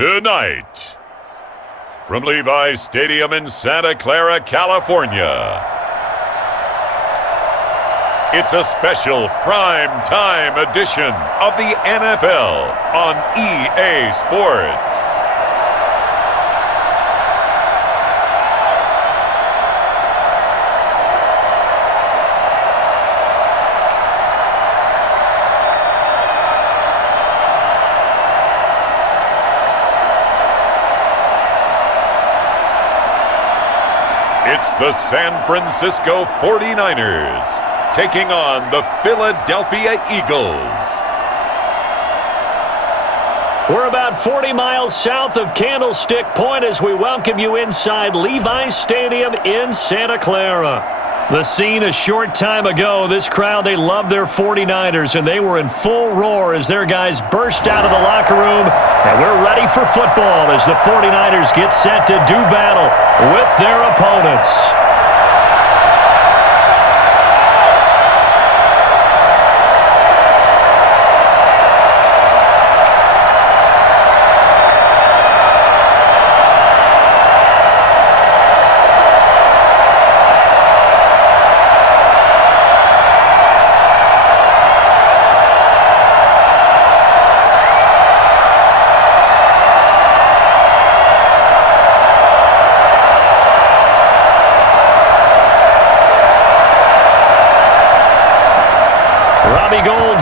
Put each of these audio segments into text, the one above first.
Tonight, from Levi's Stadium in Santa Clara, California, it's a special prime time edition of the NFL on EA Sports. It's the San Francisco 49ers taking on the Philadelphia Eagles. We're about 40 miles south of Candlestick Point as we welcome you inside Levi's Stadium in Santa Clara. The scene a short time ago, this crowd, they love their 49ers, and they were in full roar as their guys burst out of the locker room. And we're ready for football as the 49ers get set to do battle with their opponents.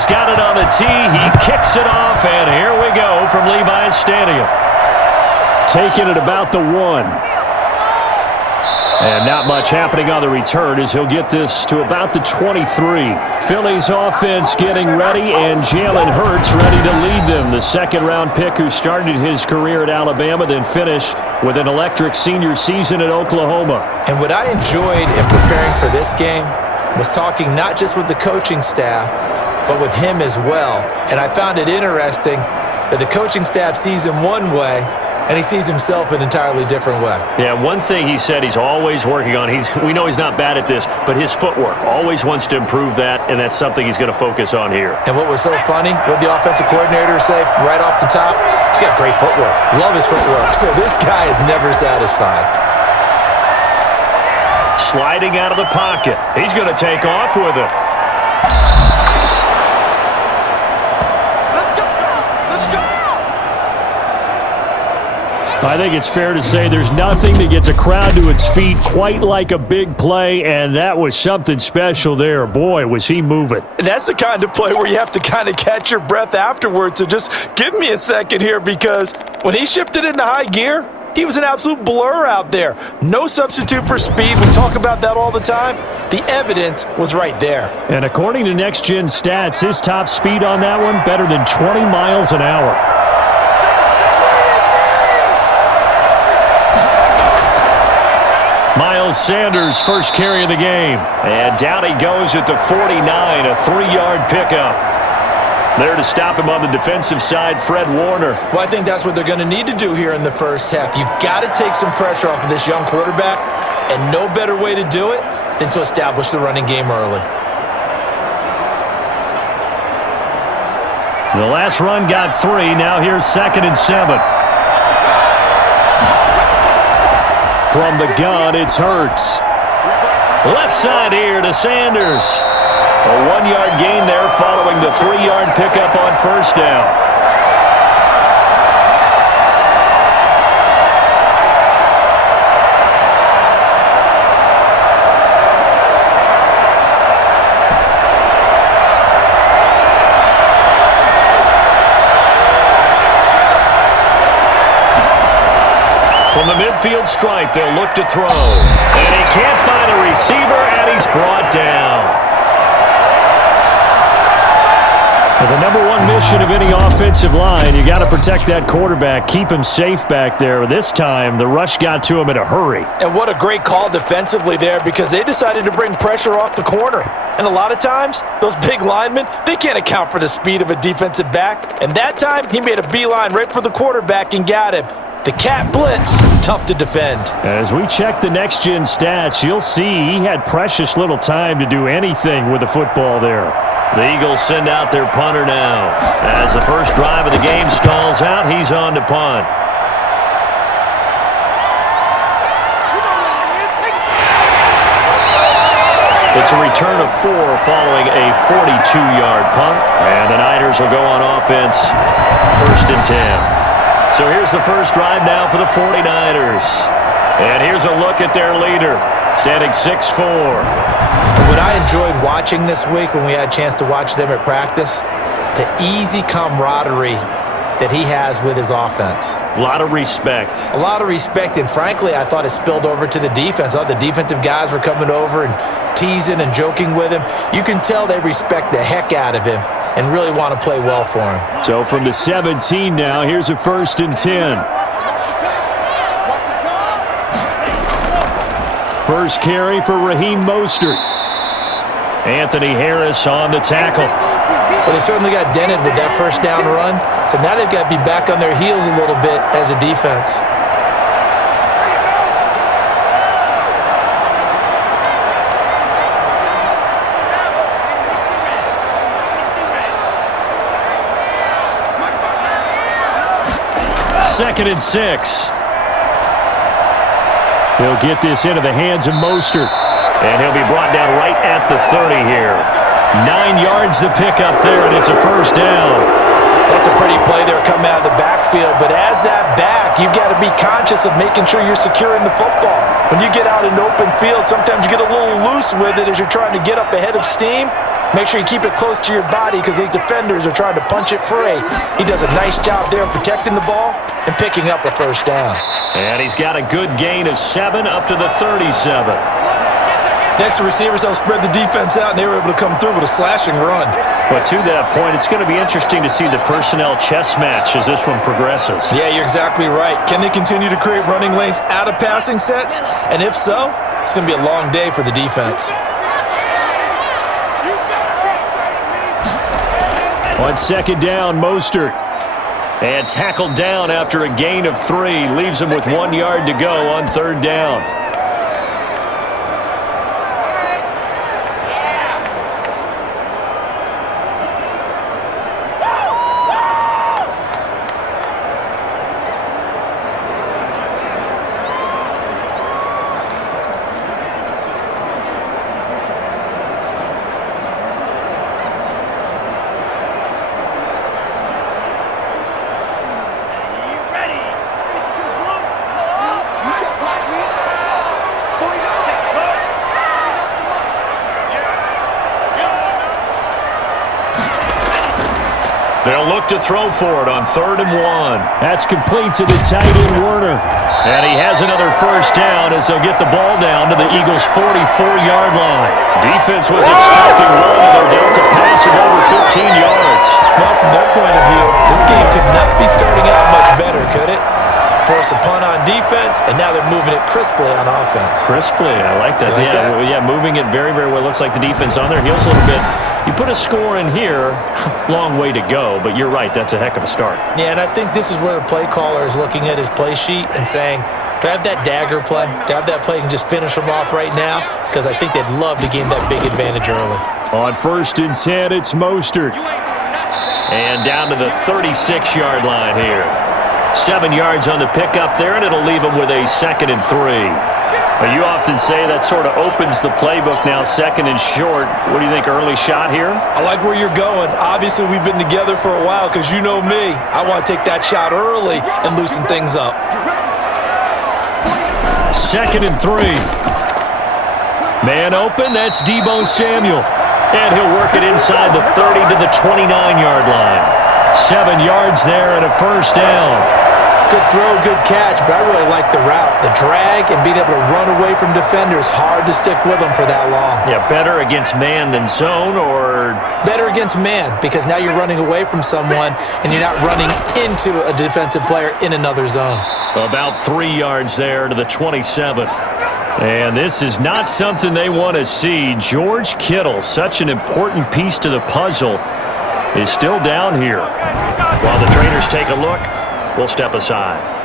Got it on the tee. He kicks it off, and here we go from Levi's Stadium. Taking it about the 1. And not much happening on the return as he'll get this to about the 23. Philly's offense getting ready, and Jalen Hurts ready to lead them. The second-round pick who started his career at Alabama, then finished with an electric senior season at Oklahoma. And what I enjoyed in preparing for this game was talking not just with the coaching staff, but with him as well. And I found it interesting that the coaching staff sees him one way, and he sees himself an entirely different way. Yeah, one thing he said he's always working on, we know he's not bad at this, but his footwork, always wants to improve that, and that's something he's going to focus on here. And what was so funny, what the offensive coordinator say right off the top, he's got great footwork. Love his footwork. So this guy is never satisfied. Sliding out of the pocket. He's going to take off with it. I think it's fair to say there's nothing that gets a crowd to its feet quite like a big play, and that was something special there. Boy, was he moving. And that's the kind of play where you have to kind of catch your breath afterwards. So just give me a second here, because when he shifted into high gear, he was an absolute blur out there. No substitute for speed. We talk about that all the time. The evidence was right there. And according to Next Gen Stats, his top speed on that one, better than 20 miles an hour. Miles Sanders, first carry of the game. And down he goes at the 49, a 3-yard pickup. There to stop him on the defensive side, Fred Warner. Well, I think that's what they're going to need to do here in the first half. You've got to take some pressure off of this young quarterback, and no better way to do it than to establish the running game early. The last run got 3. Now here's 2nd and 7. From the gun, it's Hurts. Left side here to Sanders. A 1-yard gain there following the 3-yard pickup on first down. From the midfield stripe, they'll look to throw. And he can't find a receiver, and he's brought down. Well, the number one mission of any offensive line, you got to protect that quarterback, keep him safe back there. This time, the rush got to him in a hurry. And what a great call defensively there, because they decided to bring pressure off the corner. And a lot of times, those big linemen, they can't account for the speed of a defensive back. And that time, he made a beeline right for the quarterback and got him. The cat blitz, tough to defend. As we check the next-gen stats, you'll see he had precious little time to do anything with the football there. The Eagles send out their punter now. As the first drive of the game stalls out, he's on to punt. It's a return of 4 following a 42-yard punt. And the Niners will go on offense, 1st and 10. So here's the first drive now for the 49ers. And here's a look at their leader, standing 6'4". What I enjoyed watching this week when we had a chance to watch them at practice, the easy camaraderie that he has with his offense. A lot of respect. A lot of respect, and frankly, I thought it spilled over to the defense. All the defensive guys were coming over and teasing and joking with him. You can tell they respect the heck out of him and really want to play well for him. So from the 17 now, here's a 1st and 10. First carry for Raheem Mostert. Anthony Harris on the tackle. Well, they certainly got dented with that first down run, so now they've got to be back on their heels a little bit as a defense. Second and 6. He'll get this into the hands of Mostert, and he'll be brought down right at the 30 here. 9 yards to pick up there, and it's a first down. That's a pretty play there coming out of the backfield, but as that back, you've got to be conscious of making sure you're securing the football. When you get out in the open field, sometimes you get a little loose with it as you're trying to get up ahead of steam. Make sure you keep it close to your body because those defenders are trying to punch it free. He does a nice job there of protecting the ball and picking up a first down. And he's got a good gain of 7 up to the 37. Next, the receivers helped spread the defense out, and they were able to come through with a slashing run. But to that point, it's going to be interesting to see the personnel chess match as this one progresses. Yeah, you're exactly right. Can they continue to create running lanes out of passing sets? And if so, it's going to be a long day for the defense. On second down, Mostert. And tackled down after a gain of 3. Leaves him with 1 yard to go on 3rd down. They'll look to throw for it on 3rd and 1. That's complete to the tight end, Werner. And he has another first down as they'll get the ball down to the Eagles' 44-yard line. Defense was expecting one, and they're down to pass of over 15 yards. Well, from their point of view, this game could not be starting out much better, could it? Force a punt on defense, and now they're moving it crisply on offense. Crisply, I like that. Yeah, moving it very, very well. Looks like the defense on their heels a little bit. You put a score in here, long way to go, but you're right, that's a heck of a start. Yeah, and I think this is where the play caller is looking at his play sheet and saying, do I have that dagger play? Do I have that play and just finish them off right now? Because I think they'd love to gain that big advantage early. On 1st and 10, it's Mostert. And down to the 36-yard line here. 7 yards on the pickup there, and it'll leave them with a 2nd and 3. Well, you often say that sort of opens the playbook now, 2nd and short. What do you think, early shot here? I like where you're going. Obviously, we've been together for a while because you know me. I want to take that shot early and loosen things up. 2nd and 3. Man open, that's Deebo Samuel. And he'll work it inside the 30 to the 29-yard line. 7 yards there and a first down. Good throw, good catch, but I really like the route. The drag and being able to run away from defenders, hard to stick with them for that long. Yeah, better against man than zone, or? Better against man, because now you're running away from someone and you're not running into a defensive player in another zone. About 3 yards there to the 27. And this is not something they want to see. George Kittle, such an important piece to the puzzle, is still down here. While the trainers take a look, we'll step aside.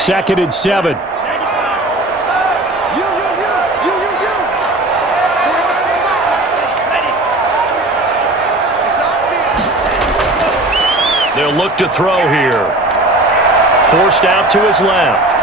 2nd and 7. They'll look to throw here. Forced out to his left.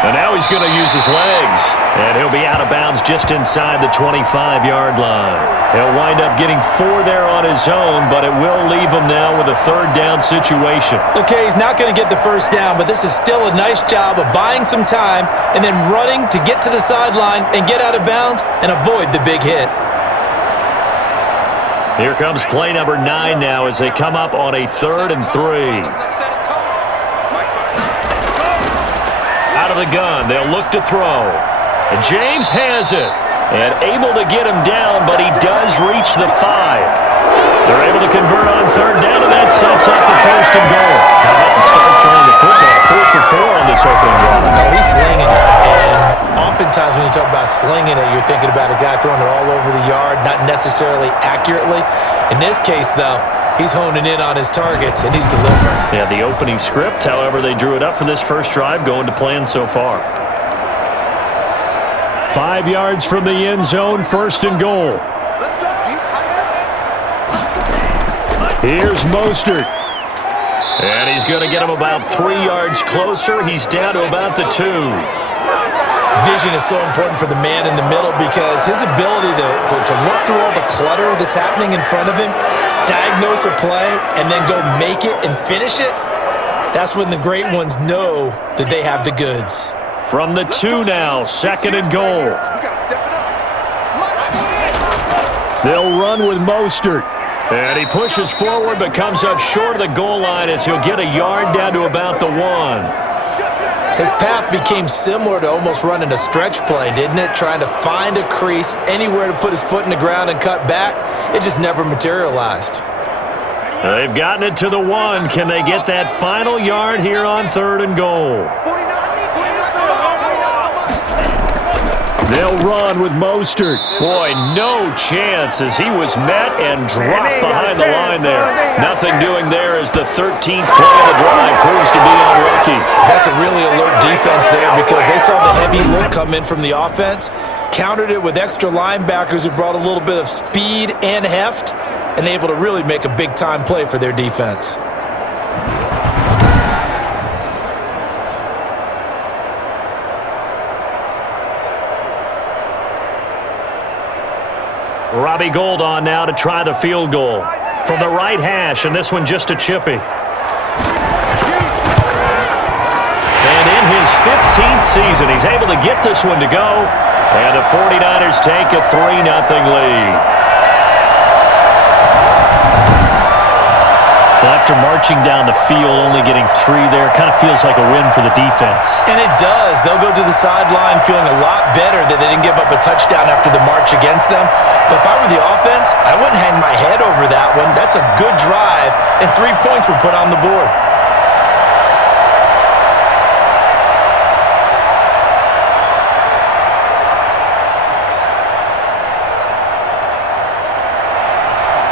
And now he's going to use his legs. And he'll be out of bounds just inside the 25-yard line. He'll wind up getting 4 there on his own, but it will leave him now with a 3rd down situation. Okay, he's not going to get the first down, but this is still a nice job of buying some time and then running to get to the sideline and get out of bounds and avoid the big hit. Here comes play number 9 now as they come up on a 3rd and 3. Out of the gun, they'll look to throw. And James has it. And able to get him down, but he does reach the 5. They're able to convert on 3rd down, and that sets up the 1st and goal. How about the start throwing the football? 4 for 4 on this opening drive. No, he's slinging it. And oftentimes when you talk about slinging it, you're thinking about a guy throwing it all over the yard, not necessarily accurately. In this case, though, he's honing in on his targets, and he's delivering. Yeah, the opening script, however, they drew it up for this first drive, going to plan so far. 5 yards from the end zone, 1st and goal. Let's go, Here's Mostert. And he's going to get him about 3 yards closer. He's down to about the 2. Vision is so important for the man in the middle because his ability to look through all the clutter that's happening in front of him, diagnose a play, and then go make it and finish it, that's when the great ones know that they have the goods. From the 2 now, 2nd and goal. They'll run with Mostert. And he pushes forward but comes up short of the goal line as he'll get a yard down to about the 1. His path became similar to almost running a stretch play, didn't it? Trying to find a crease, anywhere to put his foot in the ground and cut back. It just never materialized. They've gotten it to the 1. Can they get that final yard here on 3rd and goal? They'll run with Mostert. Boy, no chance as he was met and dropped behind the line there. Nothing doing there as the 13th play of the drive proves to be unlucky. That's a really alert defense there because they saw the heavy look come in from the offense, countered it with extra linebackers who brought a little bit of speed and heft, and able to really make a big-time play for their defense. Robbie Gould on now to try the field goal from the right hash, and this one just a chippy. And in his 15th season, he's able to get this one to go, and the 49ers take a 3-0 lead. Well, after marching down the field, only getting 3 there, kind of feels like a win for the defense. And it does. They'll go to the sideline feeling a lot better that they didn't give up a touchdown after the march against them. But if I were the offense, I wouldn't hang my head over that one. That's a good drive, and 3 points were put on the board.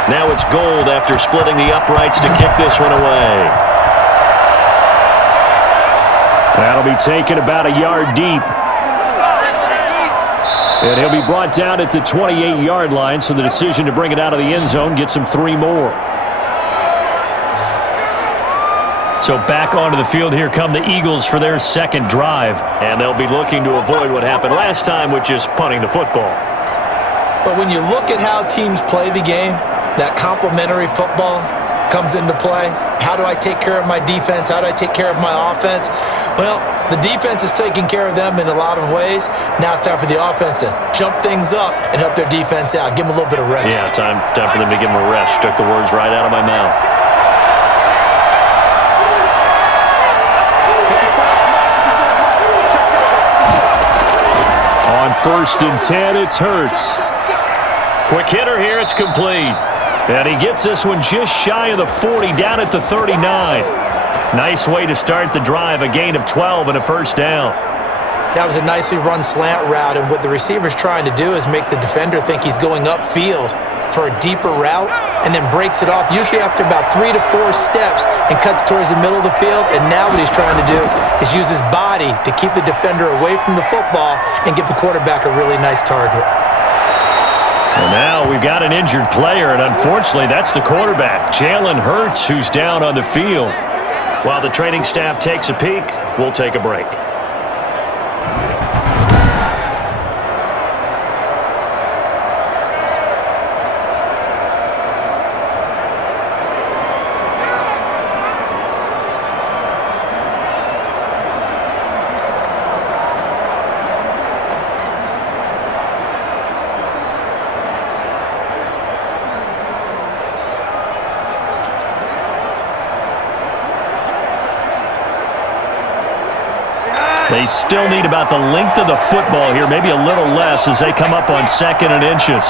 Now it's Gould after splitting the uprights to kick this one away. That'll be taken about a yard deep. And he'll be brought down at the 28-yard line, so the decision to bring it out of the end zone gets him 3 more. So back onto the field, here come the Eagles for their 2nd drive. And they'll be looking to avoid what happened last time, which is punting the football. But when you look at how teams play the game, that complementary football comes into play. How do I take care of my defense? How do I take care of my offense? Well, the defense is taking care of them in a lot of ways. Now it's time for the offense to jump things up and help their defense out. Give them a little bit of rest. Yeah, time for them to give them a rest. Took the words right out of my mouth. On 1st and 10, it's Hurts. Quick hitter here, it's complete. And he gets this one just shy of the 40, down at the 39. Nice way to start the drive, a gain of 12 and a 1st down. That was a nicely run slant route, and what the receiver's trying to do is make the defender think he's going upfield for a deeper route. and then breaks it off, usually after about 3 to 4 steps, and cuts towards the middle of the field. And now what he's trying to do is use his body to keep the defender away from the football and give the quarterback a really nice target. Well, now we've got an injured player, and unfortunately that's the quarterback, Jalen Hurts, who's down on the field. While the training staff takes a peek, we'll take a break. They still need about the length of the football here, maybe a little less as they come up on 2nd and inches.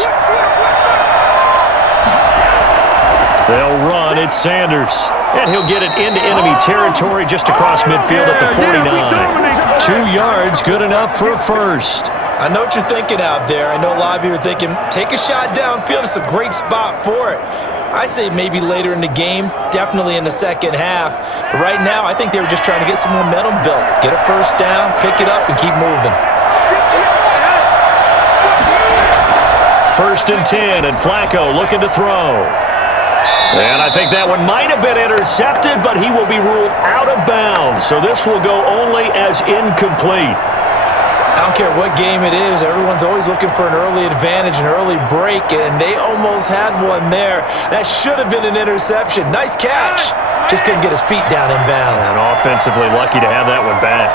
They'll run. It's Sanders. And he'll get it into enemy territory just across midfield at the 49. 2 yards, good enough for a first. I know what you're thinking out there. I know a lot of you are thinking, take a shot downfield. It's a great spot for it. I'd say maybe later in the game, definitely in the second half. But right now, I think they were just trying to get some momentum built. Get a first down, pick it up, and keep moving. 1st and 10, and Flacco looking to throw. And I think that one might have been intercepted, but he will be ruled out of bounds. So this will go only as incomplete. I don't care what game it is, everyone's always looking for an early advantage, an early break, and they almost had one there. That should have been an interception. Nice catch. Just couldn't get his feet down in bounds. And offensively lucky to have that one back.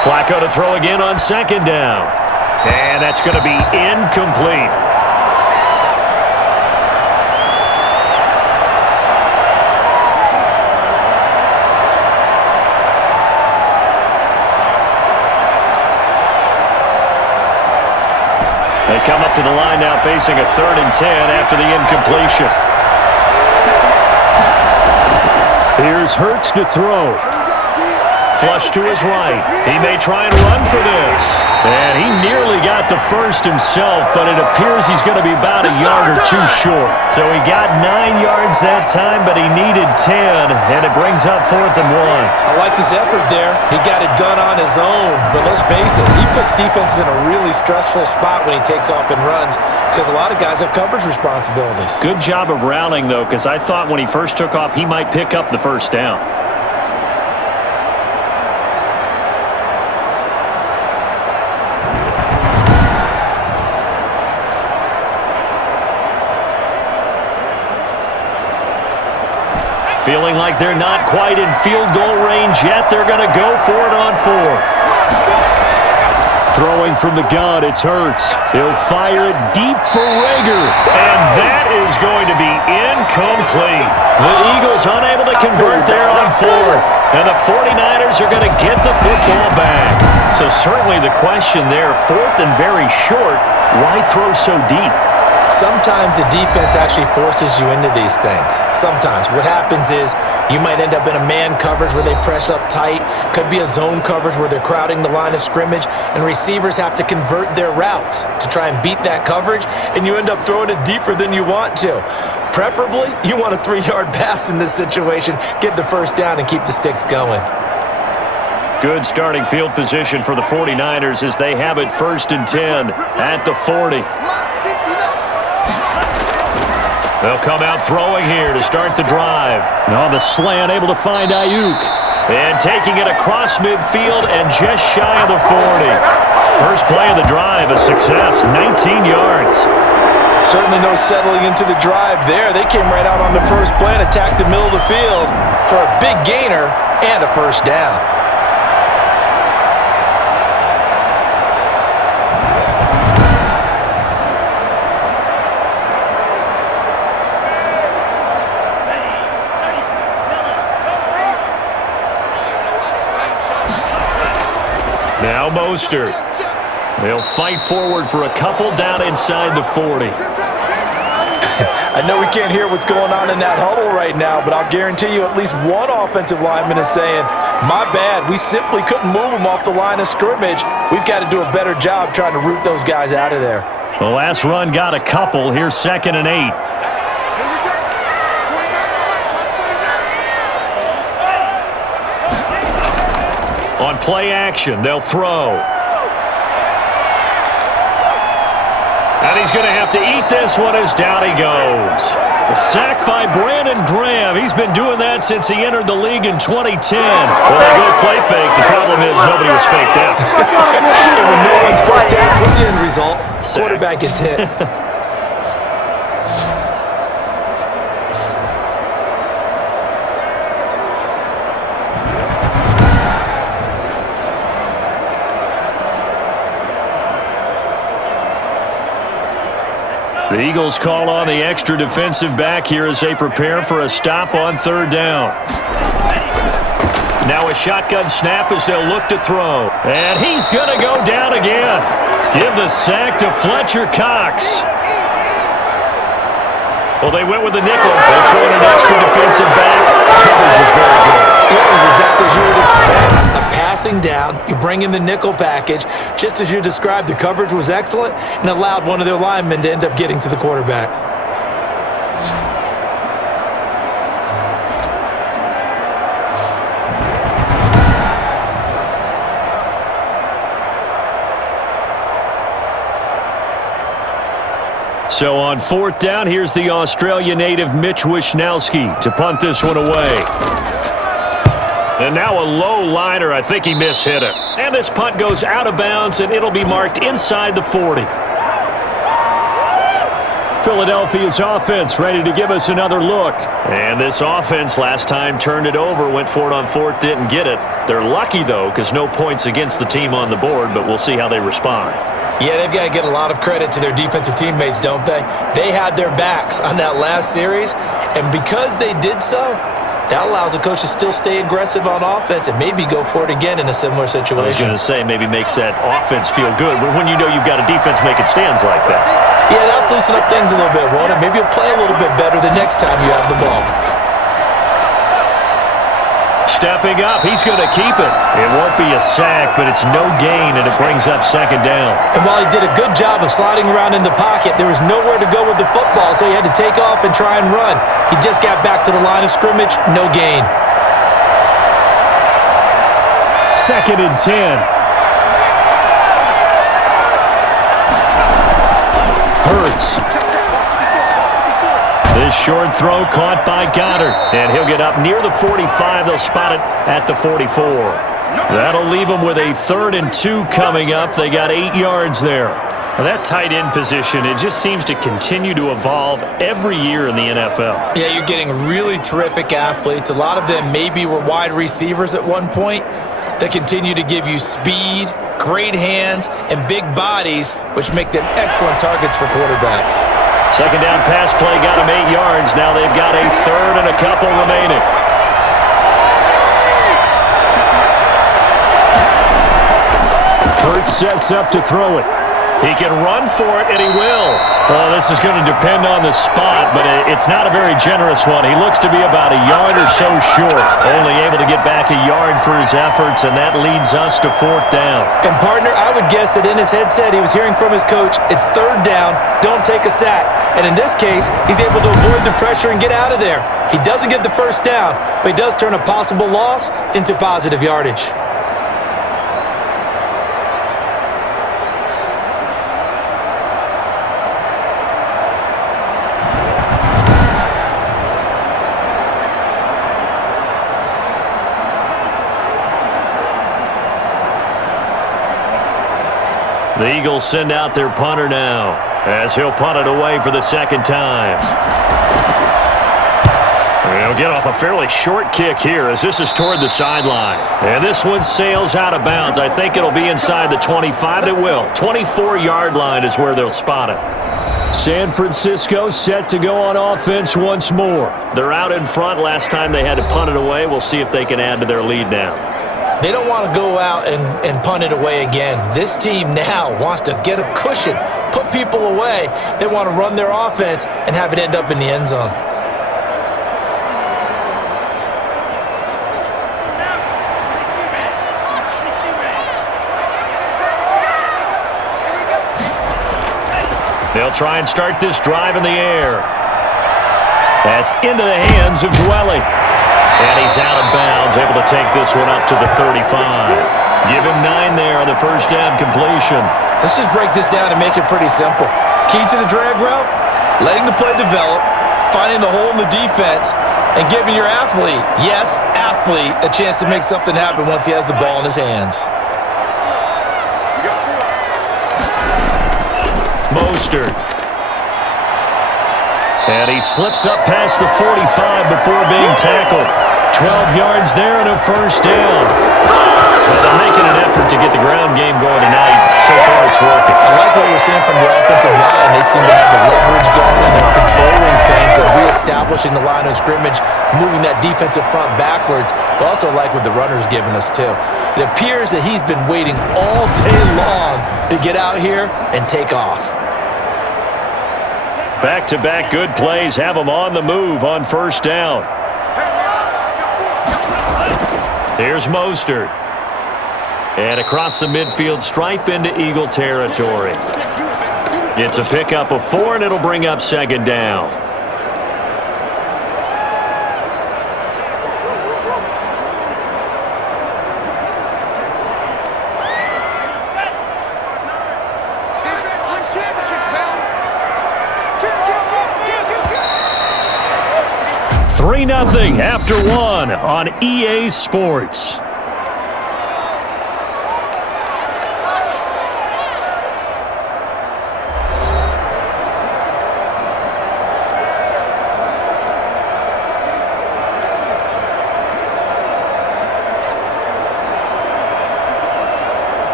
Flacco to throw again on 2nd down. And that's going to be incomplete. They come up to the line now facing a 3rd and 10 after the incompletion. Here's Hurts to throw. Flush to his right. He may try and run for this. And he nearly got the first himself, but it appears he's going to be about a yard or 2 short. So he got 9 yards that time, but he needed 10, and it brings up 4th and 1. I liked his effort there. He got it done on his own. But let's face it, he puts defenses in a really stressful spot when he takes off and runs because a lot of guys have coverage responsibilities. Good job of rallying, though, because I thought when he first took off, he might pick up the first down. Feeling like they're not quite in field goal range yet, they're going to go for it on 4th. Throwing from the gun, it's Hurts. He'll fire it deep for Rager. And that is going to be incomplete. The Eagles unable to convert there on 4th. And the 49ers are going to get the football back. So certainly the question there, 4th and very short, why throw so deep? Sometimes the defense actually forces you into these things. Sometimes. What happens is you might end up in a man coverage where they press up tight. Could be a zone coverage where they're crowding the line of scrimmage, and receivers have to convert their routes to try and beat that coverage, and you end up throwing it deeper than you want to. Preferably, you want a 3-yard pass in this situation. Get the first down and keep the sticks going. Good starting field position for the 49ers as they have it 1st and 10 at the 40. They'll come out throwing here to start the drive. And on the slant, able to find Ayuk. And taking it across midfield and just shy of the 40. First play of the drive, a success, 19 yards. Certainly no settling into the drive there. They came right out on the first play and attacked the middle of the field for a big gainer and a first down. Now Mostert. They'll fight forward for a couple down inside the 40. I know we can't hear what's going on in that huddle right now, but I'll guarantee you at least one offensive lineman is saying, my bad, we simply couldn't move them off the line of scrimmage. We've got to do a better job trying to root those guys out of there. The last run got a couple. Here's 2nd and 8. On play action, they'll throw. And he's going to have to eat this one as down he goes. A sack by Brandon Graham. He's been doing that since he entered the league in 2010. Well, they go play fake. The problem is nobody was faked out. When no one's faked out, what's the end result? Quarterback gets hit. The Eagles call on the extra defensive back here as they prepare for a stop on 3rd down. Now a shotgun snap as they'll look to throw. And he's going to go down again. Give the sack to Fletcher Cox. Well, they went with the nickel. They throw in an extra defensive back. Coverage was very good. It was exactly as you would expect. A passing down, you bring in the nickel package. Just as you described, the coverage was excellent and allowed one of their linemen to end up getting to the quarterback. So on 4th down, here's the Australia native Mitch Wishnowsky to punt this one away. And now a low liner. I think he mishit it. And this punt goes out of bounds, and it'll be marked inside the 40. Philadelphia's offense ready to give us another look. And this offense last time turned it over, went for it on 4th, didn't get it. They're lucky, though, because no points against the team on the board, but we'll see how they respond. Yeah, they've got to get a lot of credit to their defensive teammates, don't they? They had their backs on that last series, and because they did so, that allows the coach to still stay aggressive on offense and maybe go for it again in a similar situation. I was going to say, maybe makes that offense feel good when you know you've got a defense making stands like that. Yeah, that'll loosen up things a little bit, won't it? Maybe you'll play a little bit better the next time you have the ball. Stepping up, he's going to keep it. It won't be a sack, but it's no gain, and it brings up 2nd down. And while he did a good job of sliding around in the pocket, there was nowhere to go with the football, so he had to take off and try and run. He just got back to the line of scrimmage, no gain. 2nd and 10. Hurts. This short throw caught by Goddard, and he'll get up near the 45. They'll spot it at the 44. That'll leave them with a 3rd and 2 coming up. They got 8 yards there. Well, that tight end position, it just seems to continue to evolve every year in the NFL. Yeah, you're getting really terrific athletes. A lot of them maybe were wide receivers at one point that continue to give you speed, great hands, and big bodies, which make them excellent targets for quarterbacks. 2nd down pass play got them 8 yards. Now they've got a 3rd and a couple remaining. Hurts sets up to throw it. He can run for it, and he will. Well, this is going to depend on the spot, but it's not a very generous one. He looks to be about a yard or so short, only able to get back a yard for his efforts, and that leads us to 4th down. And, partner, I would guess that in his headset he was hearing from his coach, it's 3rd down, don't take a sack. And in this case, he's able to avoid the pressure and get out of there. He doesn't get the 1st down, but he does turn a possible loss into positive yardage. The Eagles send out their punter now, as he'll punt it away for the 2nd time. He'll get off a fairly short kick here as this is toward the sideline. And this one sails out of bounds. I think it'll be inside the 25. It will. 24-yard line is where they'll spot it. San Francisco set to go on offense once more. They're out in front. Last time they had to punt it away. We'll see if they can add to their lead now. They don't want to go out and punt it away again. This team now wants to get a cushion, put people away. They want to run their offense and have it end up in the end zone. They'll try and start this drive in the air. That's into the hands of Dwelly. And he's out of bounds, able to take this one up to the 35. Give him 9 there on the first down completion. Let's just break this down and make it pretty simple. Key to the drag route, letting the play develop, finding the hole in the defense, and giving your athlete, yes, athlete, a chance to make something happen once he has the ball in his hands. Mostert. And he slips up past the 45 before being tackled. 12 yards there and a first down. Well, they're making an effort to get the ground game going tonight. So far, it's working. I like what we're seeing from the offensive line. They seem to have the leverage going and they're controlling things and reestablishing the line of scrimmage, moving that defensive front backwards, but also like what the runner's giving us, too. It appears that he's been waiting all day long to get out here and take off. Back-to-back good plays have him on the move on first down. Here's Mostert. And across the midfield stripe into Eagle territory. It's a pickup of 4, and it'll bring up second down. Nothing after 1 on EA Sports.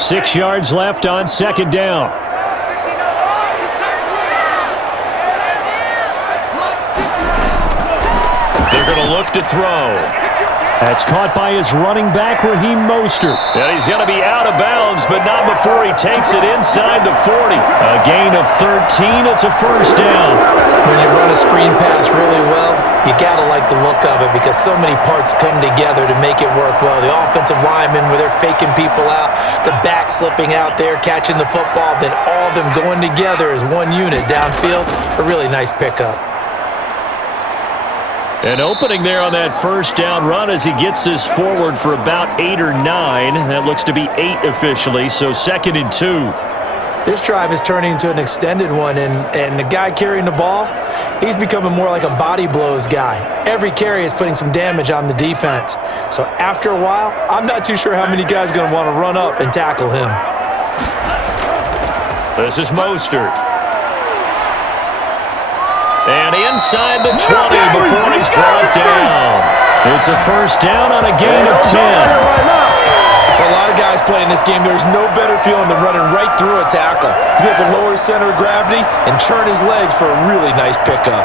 Six yards left on second down. Going to look to throw. That's caught by his running back, Raheem Mostert. And he's going to be out of bounds, but not before he takes it inside the 40. A gain of 13. It's a first down. When you run a screen pass really well, you got to like the look of it because so many parts come together to make it work well. The offensive linemen, where they're faking people out, the back slipping out there, catching the football, then all of them going together as one unit downfield. A really nice pickup. An opening there on that first down run as he gets this forward for about 8 or 9. That looks to be 8 officially, so 2nd and 2. This drive is turning into an extended one, and the guy carrying the ball, he's becoming more like a body blows guy. Every carry is putting some damage on the defense. So after a while, I'm not too sure how many guys are going to want to run up and tackle him. This is Mostert. And inside the 20 before he's brought down. It's a first down on a gain of 10. For a lot of guys playing this game, there's no better feeling than running right through a tackle. He's able to lower his center of gravity and churn his legs for a really nice pickup.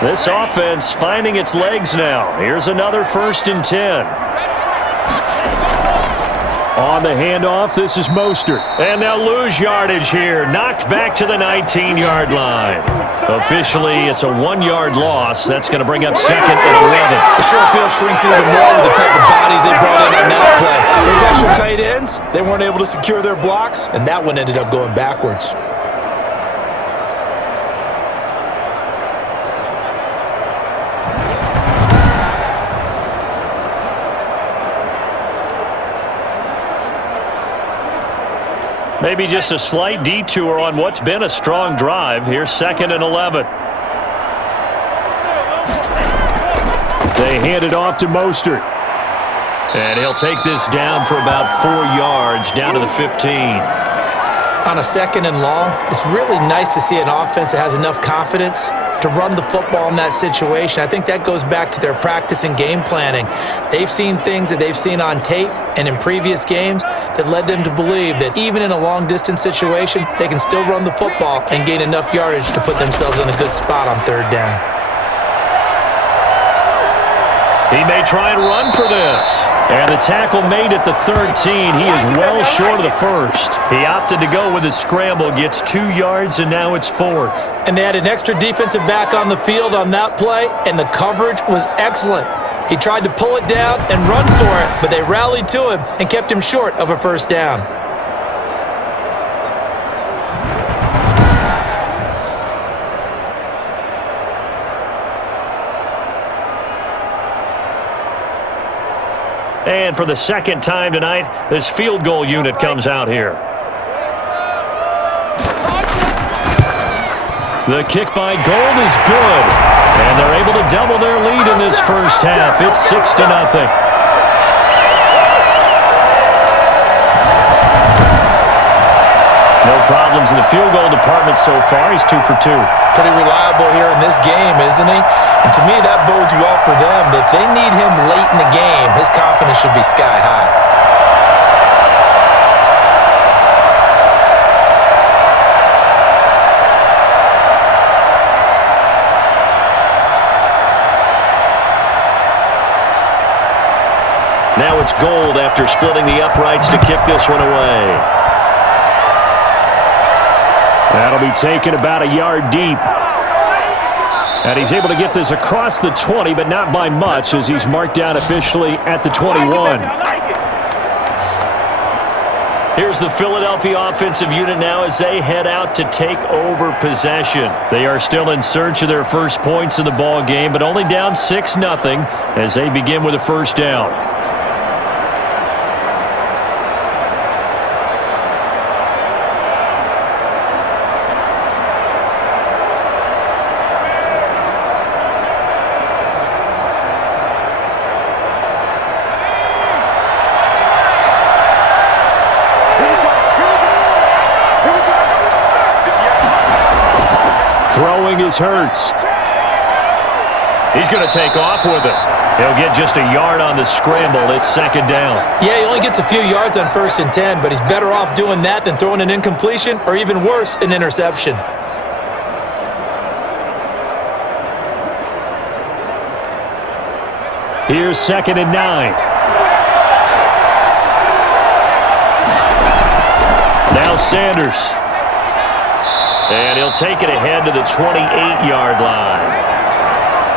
This offense finding its legs now. Here's another 1st and 10. On the handoff, this is Mostert. And they'll lose yardage here. Knocked back to the 19-yard line. Officially, it's a 1-yard loss. That's going to bring up 2nd and 11. The short field shrinks even more with the type of bodies they brought in on that play. Those extra tight ends, they weren't able to secure their blocks, and that one ended up going backwards. Maybe just a slight detour on what's been a strong drive. Here's 2nd and 11. They hand it off to Mostert. And he'll take this down for about 4 yards, down to the 15. On a 2nd and long, it's really nice to see an offense that has enough confidence to run the football in that situation. I think that goes back to their practice and game planning. They've seen things that they've seen on tape and in previous games that led them to believe that even in a long-distance situation, they can still run the football and gain enough yardage to put themselves in a good spot on 3rd down. He may try and run for this. And the tackle made at the 13. He is well short of the first. He opted to go with his scramble, gets 2 yards, and now it's 4th. And they had an extra defensive back on the field on that play, and the coverage was excellent. He tried to pull it down and run for it, but they rallied to him and kept him short of a first down. And for the second time tonight, this field goal unit comes out here. The kick by Gold is good. And they're able to double their lead in this first half. It's 6-0. No problems in the field goal department so far. He's 2 for 2. Pretty reliable here in this game, isn't he? And to me, that bodes well for them. If they need him late in the game, his confidence should be sky high. Now it's Gold after splitting the uprights to kick this one away. That'll be taken about a yard deep. And he's able to get this across the 20, but not by much, as he's marked down officially at the 21. Here's the Philadelphia offensive unit now as they head out to take over possession. They are still in search of their first points in the ball game, but only down 6-0 as they begin with a first down. Throwing is Hurts. He's going to take off with it. He'll get just a yard on the scramble. It's second down. Yeah, he only gets a few yards on 1st and 10, but he's better off doing that than throwing an incompletion or even worse, an interception. Here's 2nd and 9. Now Sanders. And he'll take it ahead to the 28-yard line.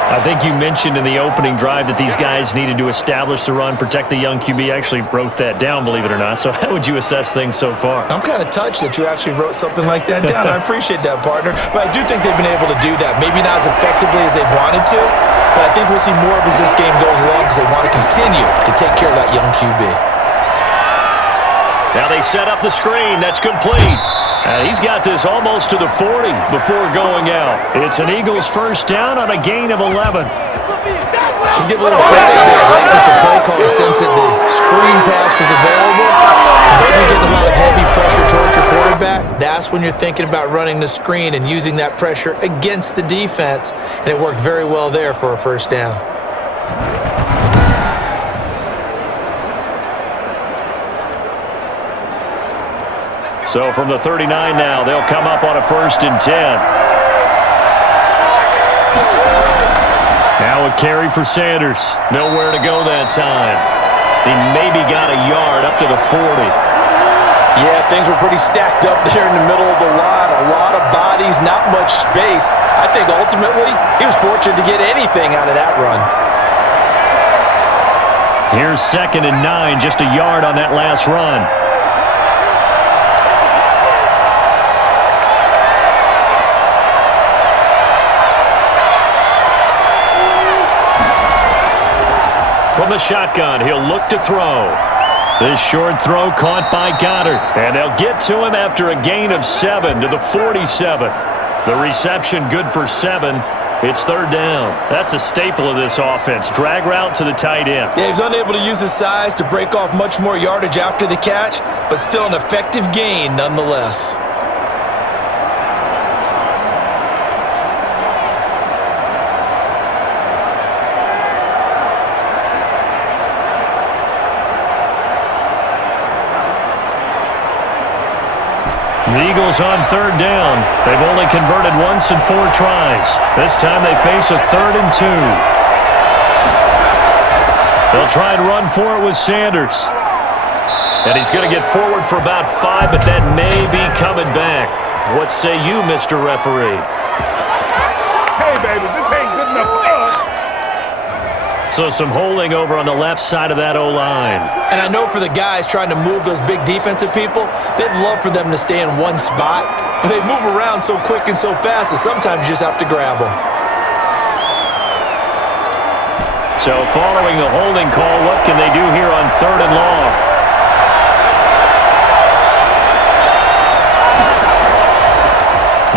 I think you mentioned in the opening drive that these guys needed to establish the run, protect the young QB. I actually wrote that down, believe it or not. So how would you assess things so far? I'm kind of touched that you actually wrote something like that down. I appreciate that, partner. But I do think they've been able to do that. Maybe not as effectively as they've wanted to, but I think we'll see more of as this game goes along because they want to continue to take care of that young QB. Now they set up the screen. That's complete. And he's got this almost to the 40 before going out. It's an Eagles first down on a gain of 11. Let's give a little credit there. The offensive play caller since that the screen pass was available. When you're getting a lot of heavy pressure towards your quarterback, that's when you're thinking about running the screen and using that pressure against the defense. And it worked very well there for a first down. So from the 39 now, they'll come up on a 1st and 10. Now a carry for Sanders. Nowhere to go that time. He maybe got a yard up to the 40. Yeah, things were pretty stacked up there in the middle of the line. A lot of bodies, not much space. I think ultimately he was fortunate to get anything out of that run. Here's 2nd and 9, just a yard on that last run. From the shotgun, he'll look to throw. This short throw caught by Goddard. And they'll get to him after a gain of 7 to the 47. The reception good for 7. It's 3rd down. That's a staple of this offense. Drag route to the tight end. Yeah, he was unable to use his size to break off much more yardage after the catch, but still an effective gain nonetheless. The Eagles on 3rd down. They've only converted once in 4 tries. This time they face a 3rd and 2. They'll try and run for it with Sanders. And he's going to get forward for about 5, but that may be coming back. What say you, Mr. Referee? Hey, baby, this ain't good enough for us. So some holding over on the left side of that O-line. And I know for the guys trying to move those big defensive people, they'd love for them to stay in one spot. But they move around so quick and so fast that sometimes you just have to grab them. So following the holding call, what can they do here on 3rd and long?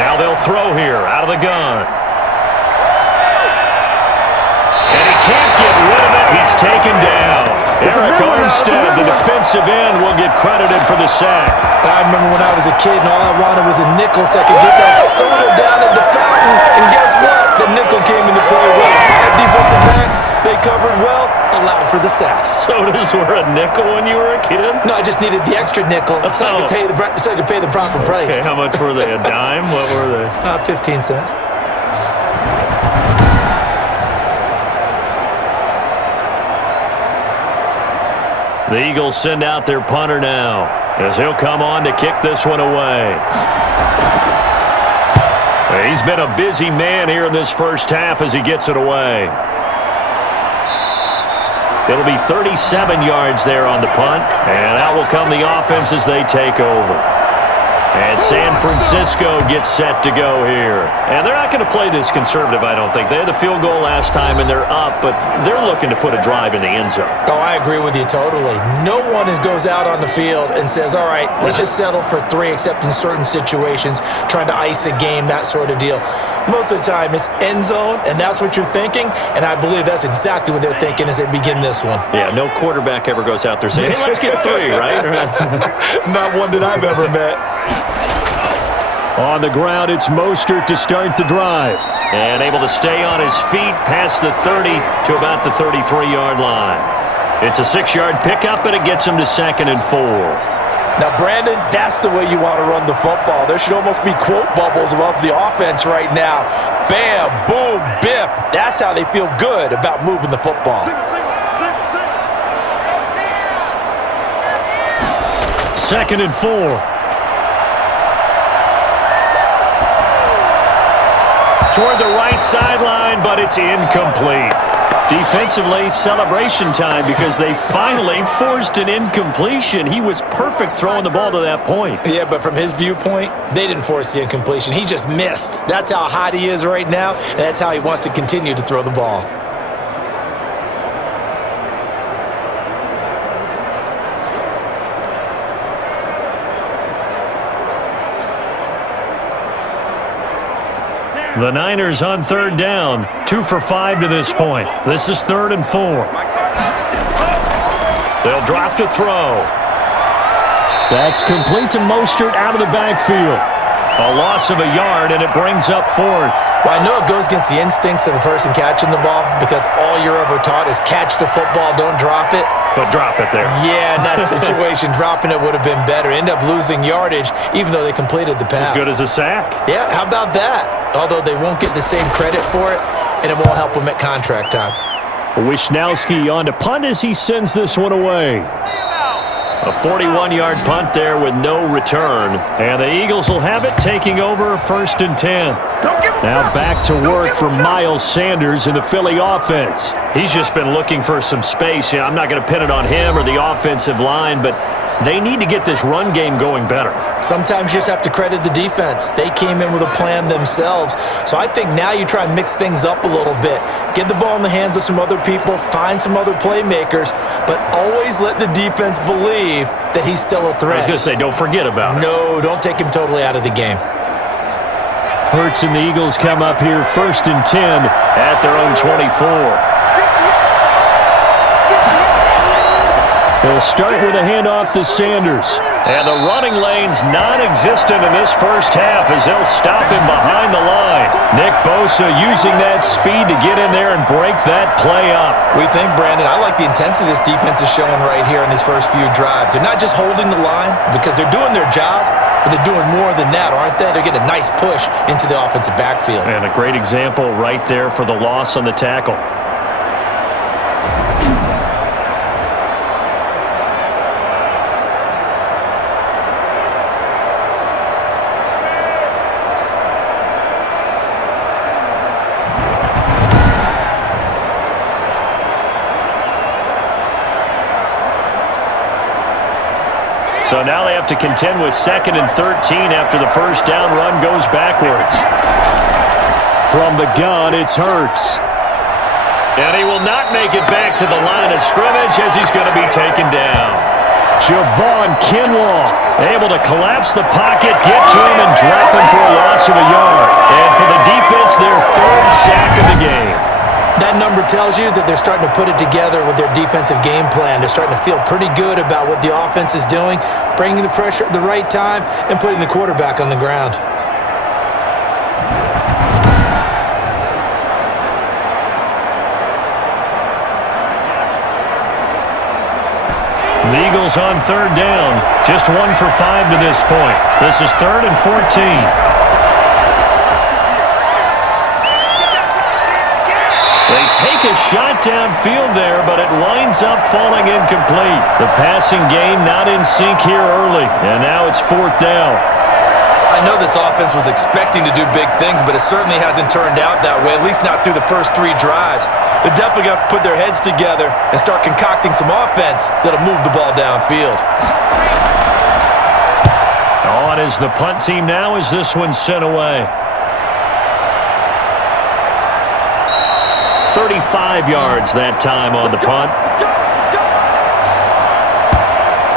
Now they'll throw here out of the gun. And he can't get rid of it. He's taken down. Eric Armstead, the defensive end, will get credited for the sack. I remember when I was a kid and all I wanted was a nickel so I could get that soda down at the fountain. And guess what? The nickel came into play well. 5 defensive backs, they covered well, allowed for the sack. Sodas were a nickel when you were a kid? No, I just needed the extra nickel so I could pay the proper price. Okay, how much were they? A dime? What were they? 15 cents. The Eagles send out their punter now as he'll come on to kick this one away. He's been a busy man here in this first half as he gets it away. It'll be 37 yards there on the punt, and out will come the offense as they take over. And San Francisco gets set to go here. And they're not going to play this conservative, I don't think. They had the field goal last time, and they're up, but they're looking to put a drive in the end zone. Oh, I agree with you totally. No one goes out on the field and says, all right, let's just settle for 3, except in certain situations, trying to ice a game, that sort of deal. Most of the time, it's end zone, and that's what you're thinking, and I believe that's exactly what they're thinking as they begin this one. Yeah, no quarterback ever goes out there saying, hey, let's get 3, right? Not one that I've ever met. On the ground, it's Mostert to start the drive. And able to stay on his feet past the 30 to about the 33-yard line. It's a 6-yard pickup, and it gets him to 2nd and 4. Now, Brandon, that's the way you want to run the football. There should almost be quote bubbles above the offense right now. Bam, boom, biff. That's how they feel good about moving the football. 2nd and 4. Toward the right sideline, but it's incomplete. Defensively, celebration time because they finally forced an incompletion. He was perfect throwing the ball to that point. Yeah, but from his viewpoint, they didn't force the incompletion. He just missed. That's how hot he is right now, and that's how he wants to continue to throw the ball. The Niners on 3rd down, 2 for 5 to this point. This is 3rd and 4. They'll drop to throw. That's complete to Mostert out of the backfield. A loss of a yard, and it brings up 4th. Well, I know it goes against the instincts of the person catching the ball because all you're ever taught is catch the football, don't drop it. But drop it there. Yeah, in that situation, dropping it would have been better. End up losing yardage, even though they completed the pass. As good as a sack. Yeah, how about that? Although they won't get the same credit for it, and it won't help them at contract time. Wisnowski on to punt as he sends this one away. A 41-yard punt there with no return. And the Eagles will have it, taking over 1st and 10. Now back to work for Miles Sanders in the Philly offense. He's just been looking for some space. I'm not going to pin it on him or the offensive line, but they need to get this run game going better. Sometimes you just have to credit the defense. They came in with a plan themselves. So I think now you try and mix things up a little bit. Get the ball in the hands of some other people, find some other playmakers, but always let the defense believe that he's still a threat. I was going to say, don't forget about it. No, don't take him totally out of the game. Hurts and the Eagles come up here 1st and 10 at their own 24. They'll start with a handoff to Sanders. And the running lane's non-existent in this first half as they'll stop him behind the line. Nick Bosa using that speed to get in there and break that play up. We think, Brandon, I like the intensity this defense is showing right here in these first few drives. They're not just holding the line because they're doing their job, but they're doing more than that, aren't they? They're getting a nice push into the offensive backfield. And a great example right there for the loss on the tackle. So now they have to contend with 2nd and 13 after the first down run goes backwards. From the gun, it's Hurts. And he will not make it back to the line of scrimmage as he's going to be taken down. Javon Kinlaw able to collapse the pocket, get to him, and drop him for a loss of a yard. And for the defense, their 3rd sack of the game. That number tells you that they're starting to put it together with their defensive game plan. They're starting to feel pretty good about what the offense is doing, bringing the pressure at the right time, and putting the quarterback on the ground. The Eagles on 3rd down. Just 1 for 5 to this point. This is 3rd and 14. They take a shot downfield there, but it winds up falling incomplete. The passing game not in sync here early, and now it's 4th down. I know this offense was expecting to do big things, but it certainly hasn't turned out that way, at least not through the first 3 drives. They're definitely going to have to put their heads together and start concocting some offense that'll move the ball downfield. On is the punt team now as this one's sent away. 35 yards that time on the punt.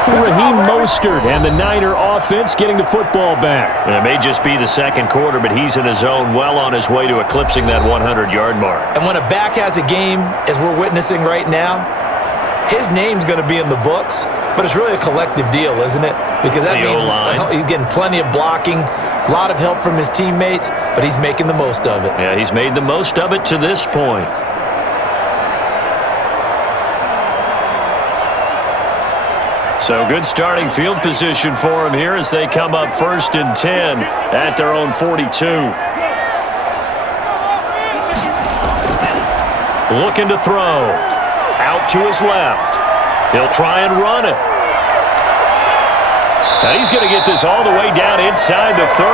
Raheem Mostert and the Niner offense getting the football back. It may just be the 2nd quarter, but he's in his zone, well on his way to eclipsing that 100-yard mark. And when a back has a game, as we're witnessing right now, his name's going to be in the books, but it's really a collective deal, isn't it? Because that means he's getting plenty of blocking, a lot of help from his teammates, but he's making the most of it. Yeah, he's made the most of it to this point. So good starting field position for him here as they come up 1st and 10 at their own 42. Looking to throw. Out to his left. He'll try and run it. Now he's going to get this all the way down inside the 35.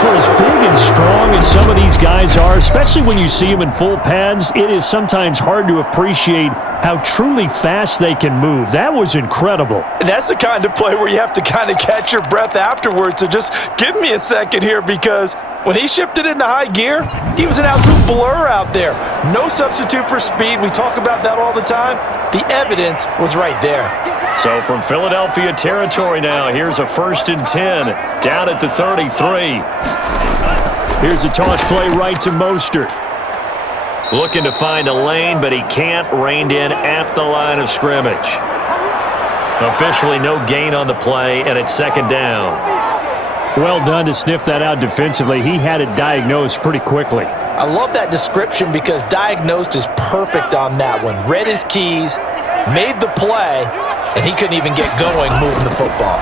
For as big and strong as some of these guys are, especially when you see them in full pads, it is sometimes hard to appreciate how truly fast they can move. That was incredible. And that's the kind of play where you have to kind of catch your breath afterwards. So just give me a second here, because when he shifted into high gear, he was an absolute blur out there. No substitute for speed. We talk about that all the time. The evidence was right there. So from Philadelphia territory now, here's a 1st and 10 down at the 33. Here's a toss play right to Mostert. Looking to find a lane, but he can't. Reined in at the line of scrimmage. Officially no gain on the play, and it's 2nd down. Well done to sniff that out defensively. He had it diagnosed pretty quickly. I love that description because diagnosed is perfect on that one. Read his keys, made the play, and he couldn't even get going moving the football.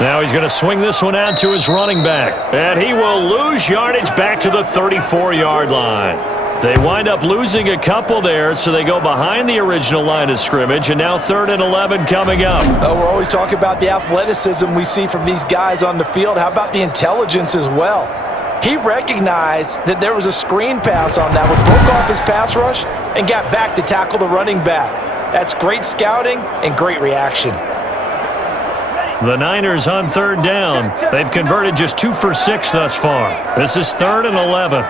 Now he's going to swing this one out to his running back. And he will lose yardage back to the 34-yard line. They wind up losing a couple there, so they go behind the original line of scrimmage, and now 3rd and 11 coming up. We're always talking about the athleticism we see from these guys on the field. How about the intelligence as well? He recognized that there was a screen pass on that one, broke off his pass rush, and got back to tackle the running back. That's great scouting and great reaction. The Niners on 3rd down. They've converted just 2 for 6 thus far. This is 3rd and 11.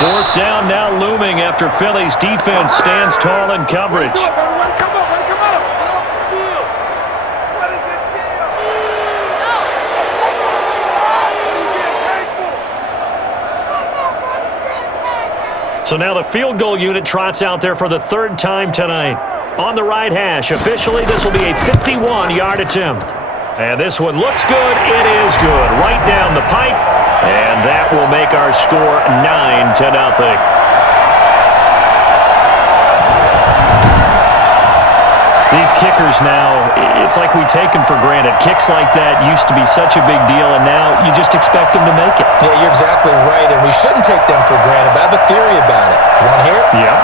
4th down now looming after Philly's defense stands tall in coverage. So now the field goal unit trots out there for the 3rd time tonight. On the right hash, officially this will be a 51-yard attempt. And this one looks good. It is good. Right down the pipe. And that will make our score 9-0. These kickers now, it's like we take them for granted. Kicks like that used to be such a big deal, and now you just expect them to make it. Yeah, you're exactly right, and we shouldn't take them for granted, but I have a theory about it. You want to hear it? Yeah.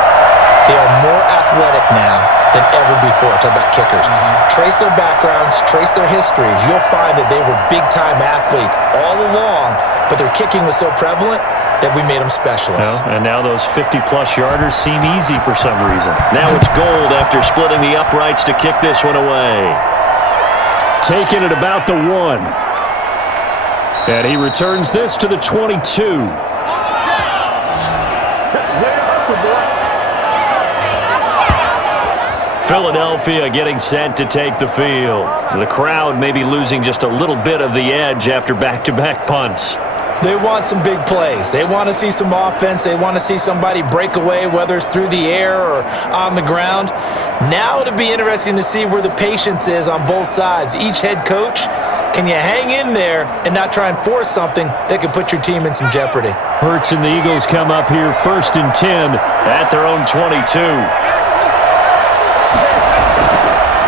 They are more athletic now than ever before. talk about kickers. Trace their backgrounds, trace their histories. You'll find that they were big-time athletes all along, but their kicking was so prevalent that we made them specialists. And now those 50-plus yarders seem easy for some reason. Now it's Gold after splitting the uprights to kick this one away. Taking it about the 1. And he returns this to the 22. Philadelphia getting set to take the field. The crowd may be losing just a little bit of the edge after back-to-back punts. They want some big plays. They want to see some offense. They want to see somebody break away, whether it's through the air or on the ground. Now it'll be interesting to see where the patience is on both sides. Each head coach, can you hang in there and not try and force something that could put your team in some jeopardy? Hurts and the Eagles come up here 1st and 10 at their own 22.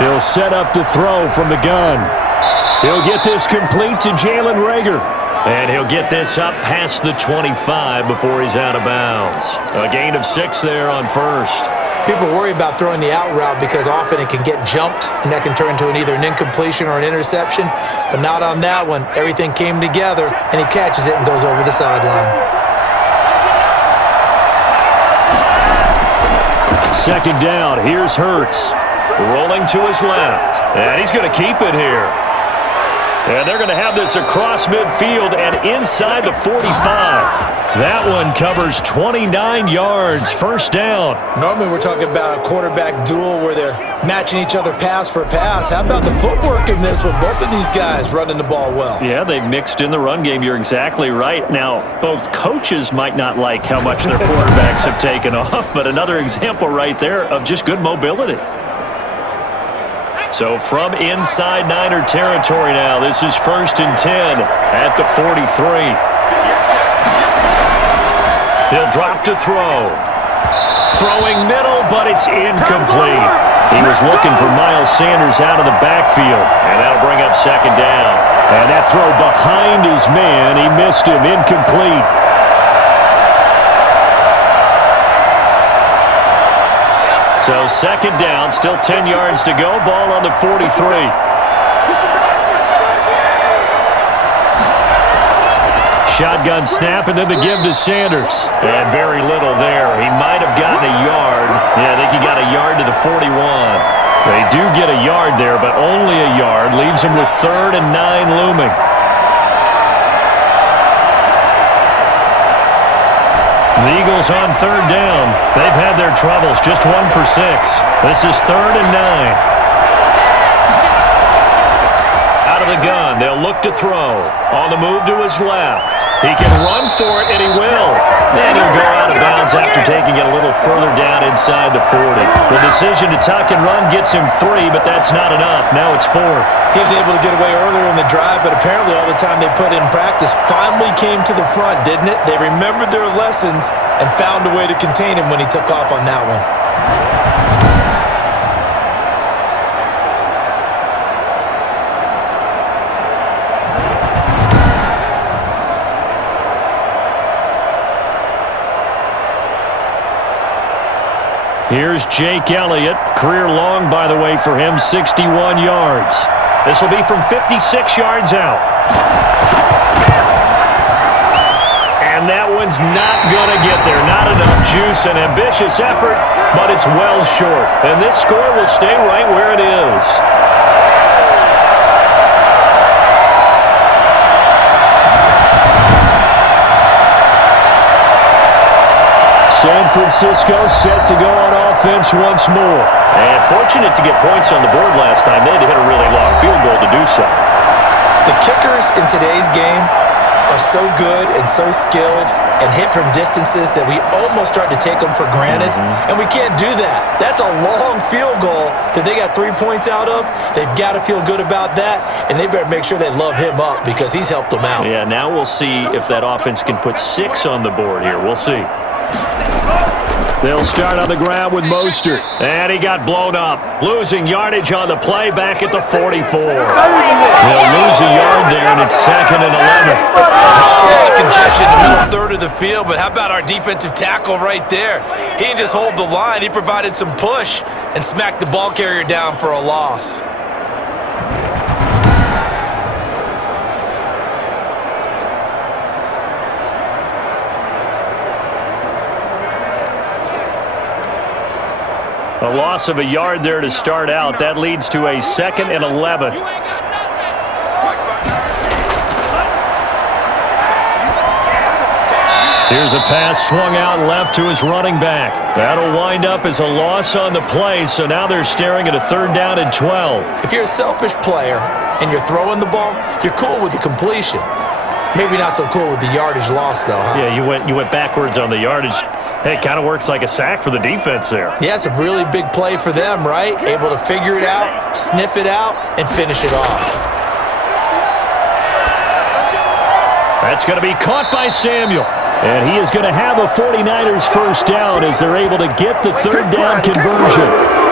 He'll set up to throw from the gun. He'll get this complete to Jalen Reagor. And he'll get this up past the 25 before he's out of bounds. A gain of 6 there on first. People worry about throwing the out route because often it can get jumped, and that can turn into either an incompletion or an interception. But not on that one. Everything came together, and he catches it and goes over the sideline. Second down. Here's Hurts. Rolling to his left. And he's going to keep it here. And they're going to have this across midfield and inside the 45. That one covers 29 yards. First down. Normally we're talking about a quarterback duel where they're matching each other pass for pass. How about the footwork in this one? Both of these guys running the ball well. Yeah, they've mixed in the run game. You're exactly right. Now, both coaches might not like how much their quarterbacks have taken off, but another example right there of just good mobility. So from inside Niner territory now, this is 1st and 10 at the 43. He'll drop to throw. Throwing middle, but it's incomplete. He was looking for Miles Sanders out of the backfield, and that'll bring up second down. And that throw behind his man, he missed him, incomplete. So second down, still 10 yards to go. Ball on the 43. Shotgun snap, and then the give to Sanders. And very little there. He might have gotten a yard. Yeah, I think he got a yard to the 41. They do get a yard there, but only a yard. Leaves him with 3rd and 9 looming. The Eagles on 3rd down. They've had their troubles, just 1 for 6. This is 3rd and 9. Out of the gun, they'll look to throw. On the move to his left. He can run for it, and he will. And he'll go out of bounds after taking it a little further down inside the 40. The decision to tuck and run gets him 3, but that's not enough. Now it's 4th. He was able to get away earlier in the drive, but apparently all the time they put in practice finally came to the front, didn't it? They remembered their lessons and found a way to contain him when he took off on that one. Here's Jake Elliott. Career long, by the way, for him, 61 yards. This will be from 56 yards out. And that one's not going to get there. Not enough juice, an ambitious effort, but it's well short. And this score will stay right where it is. San Francisco set to go on offense once more. And fortunate to get points on the board last time. They had to hit a really long field goal to do so. The kickers in today's game are so good and so skilled and hit from distances that we almost start to take them for granted. And we can't do that. That's a long field goal that they got 3 points out of. They've got to feel good about that, and they better make sure they love him up because he's helped them out. Yeah, now we'll see if that offense can put 6 on the board here. We'll see. They'll start on the ground with Mostert. And he got blown up. Losing yardage on the play back at the 44. They'll lose a yard there, and it's 2nd and 11. Congestion in the middle third of the field, but how about our defensive tackle right there? He didn't just hold the line, he provided some push and smacked the ball carrier down for a loss. A loss of a yard there to start out. That leads to a 2nd and 11. Here's a pass swung out left to his running back. That'll wind up as a loss on the play, so now they're staring at a 3rd down and 12. If you're a selfish player and you're throwing the ball, you're cool with the completion. Maybe not so cool with the yardage loss, though, huh? Yeah, you went backwards on the yardage. Hey, it kind of works like a sack for the defense there. Yeah, it's a really big play for them, right? Able to figure it out, sniff it out, and finish it off. That's going to be caught by Samuel. And he is going to have a 49ers first down as they're able to get the 3rd down conversion.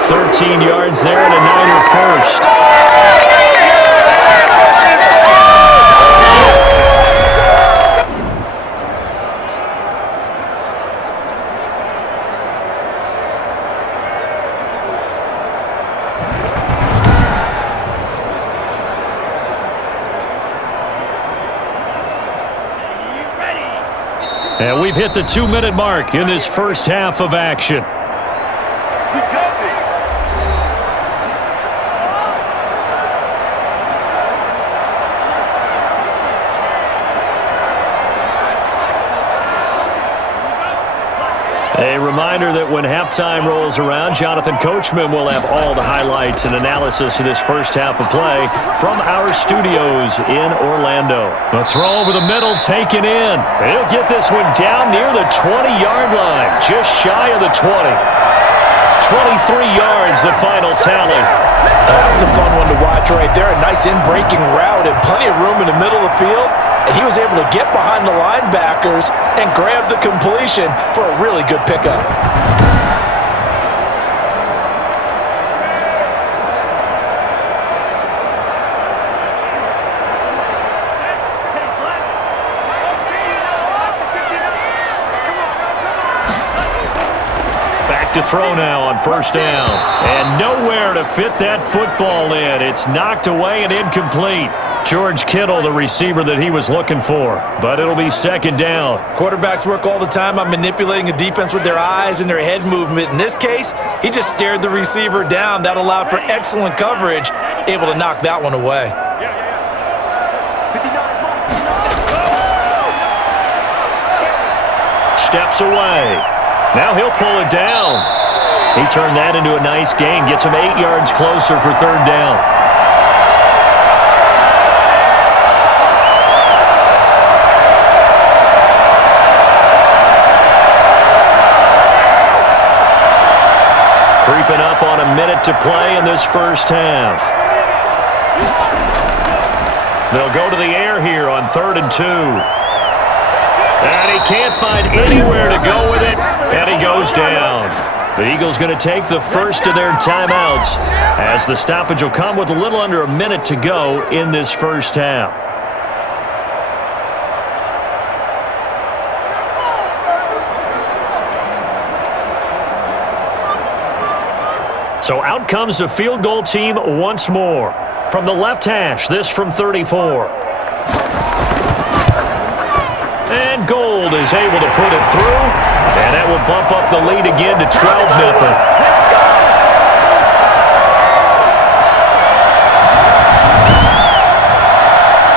13 yards there and a Niner first. And we've hit the 2-minute mark in this first half of action. We got this. A reminder that when halftime rolls around, Jonathan Coachman will have all the highlights and analysis of this first half of play from our studios in Orlando. A throw over the middle taken in. He'll get this one down near the 20-yard line, just shy of the 20. 23 yards, the final tally. That was a fun one to watch right there. A nice in-breaking route and plenty of room in the middle of the field. And he was able to get behind the linebackers and grab the completion for a really good pickup. Back to throw now on first down. And nowhere to fit that football in. It's knocked away and incomplete. George Kittle, the receiver that he was looking for, but it'll be 2nd down. Quarterbacks work all the time on manipulating a defense with their eyes and their head movement. In this case, he just stared the receiver down. That allowed for excellent coverage, able to knock that one away. Steps away. Now he'll pull it down. He turned that into a nice gain, gets him 8 yards closer for 3rd down. Creeping up on a minute to play in this first half. They'll go to the air here on 3rd and 2. And he can't find anywhere to go with it, and he goes down. The Eagles going to take the first of their timeouts as the stoppage will come with a little under a minute to go in this first half. So out comes the field goal team once more. From the left hash, this from 34. And Gold is able to put it through, and that will bump up the lead again to 12-0.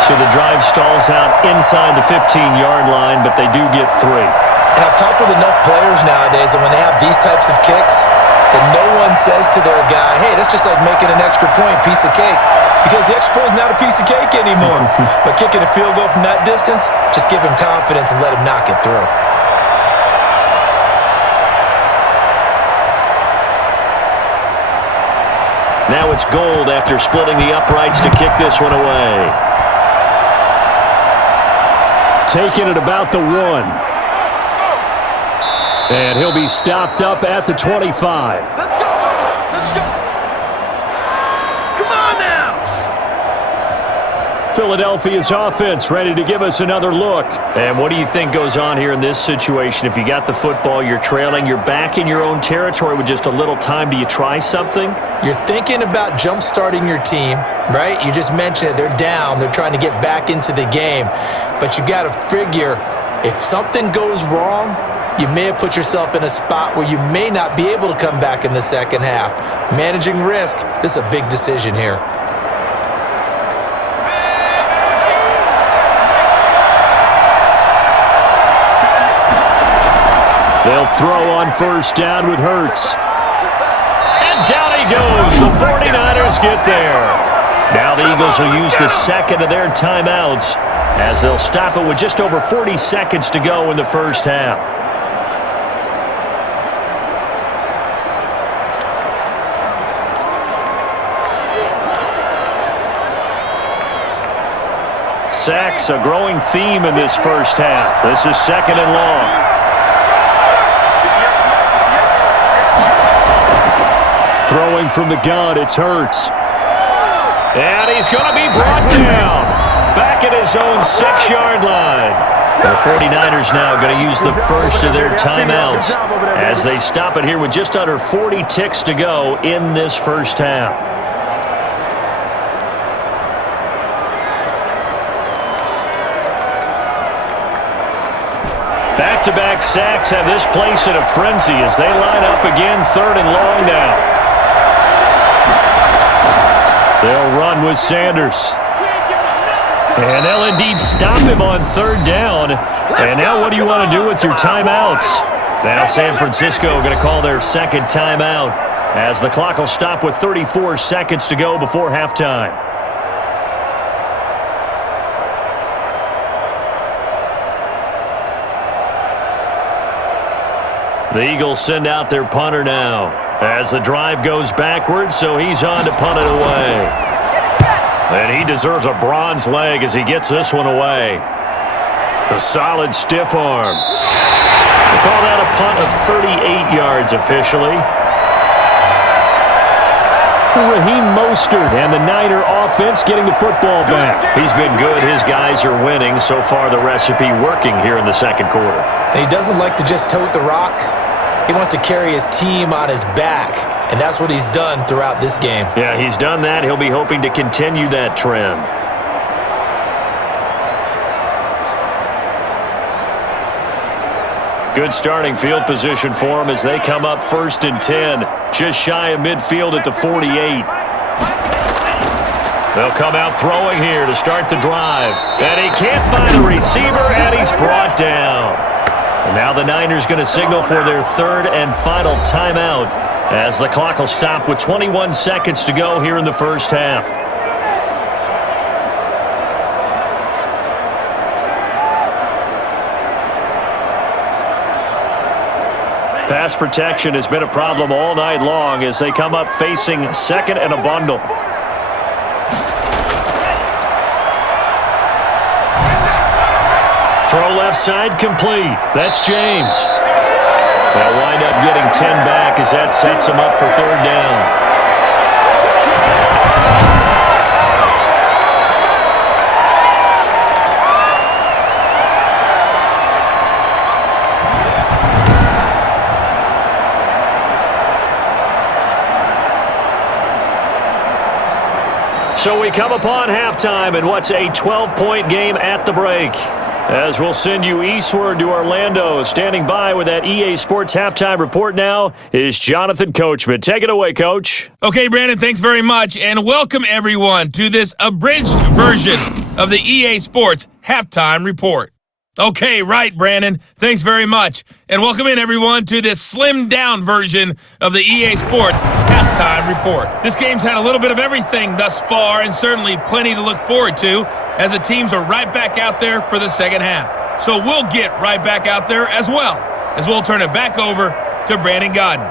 So the drive stalls out inside the 15-yard line, but they do get 3. And I've talked with enough players nowadays that when they have these types of kicks, that no one says to their guy, hey, that's just like making an extra point, piece of cake. Because the extra point is not a piece of cake anymore. But kicking a field goal from that distance, just give him confidence and let him knock it through. Now it's Gold after splitting the uprights to kick this one away. Taking it about the 1. And he'll be stopped up at the 25. Let's go! Let's go! Come on now! Philadelphia's offense ready to give us another look. And what do you think goes on here in this situation? If you got the football, you're trailing, you're back in your own territory with just a little time. Do you try something? You're thinking about jump-starting your team, right? You just mentioned it. They're down. They're trying to get back into the game. But you got to figure if something goes wrong, you may have put yourself in a spot where you may not be able to come back in the second half. Managing risk, this is a big decision here. They'll throw on first down with Hurts. And down he goes. The 49ers get there. Now the Eagles will use the second of their timeouts as they'll stop it with just over 40 seconds to go in the first half. Sacks, a growing theme in this first half. This is second and long. Throwing from the gun, it's Hurts. And he's going to be brought down. Back at his own 6-yard line. The 49ers now going to use the first of their timeouts as they stop it here with just under 40 ticks to go in this first half. Back-to-back sacks have this place in a frenzy as they line up again, third and long now. They'll run with Sanders. And they'll indeed stop him on third down. And now what do you want to do with your timeouts? Now San Francisco going to call their second timeout as the clock will stop with 34 seconds to go before halftime. The Eagles send out their punter now as the drive goes backwards, so he's on to punt it away. And he deserves a bronze leg as he gets this one away. A solid stiff arm. They call that a punt of 38 yards officially. Raheem Mostert and the Niner offense getting the football back. He's been good. His guys are winning. So far, the recipe working here in the second quarter. And he doesn't like to just tote the rock. He wants to carry his team on his back, and that's what he's done throughout this game. Yeah, he's done that. He'll be hoping to continue that trend. Good starting field position for him as they come up first and 10, just shy of midfield at the 48. They'll come out throwing here to start the drive. And he can't find a receiver, and he's brought down. And now the Niners going to signal for their third and final timeout as the clock will stop with 21 seconds to go here in the first half. Pass protection has been a problem all night long as they come up facing second and a bundle. Throw left side complete. That's James. They'll wind up getting 10 back as that sets them up for third down. So we come upon halftime in what's a 12-point game at the break. As we'll send you eastward to Orlando. Standing by with that EA Sports halftime report now is Jonathan Coachman. Take it away, Coach. Okay, Brandon, thanks very much, and welcome everyone to this abridged version of the EA Sports halftime report. Okay, right, Brandon. Thanks very much. And welcome in, everyone, to this slimmed-down version of the EA Sports halftime report. This game's had a little bit of everything thus far, and certainly plenty to look forward to, as the teams are right back out there for the second half. So we'll get right back out there as well, as we'll turn it back over to Brandon Godden.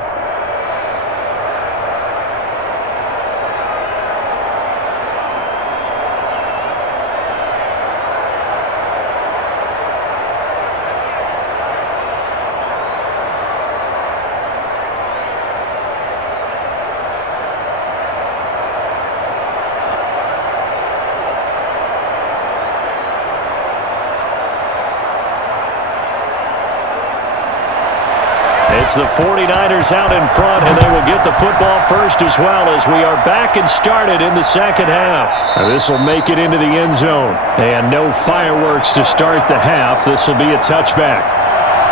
It's the 49ers out in front, and they will get the football first as well as we are back and started in the second half. This will make it into the end zone. And no fireworks to start the half. This will be a touchback.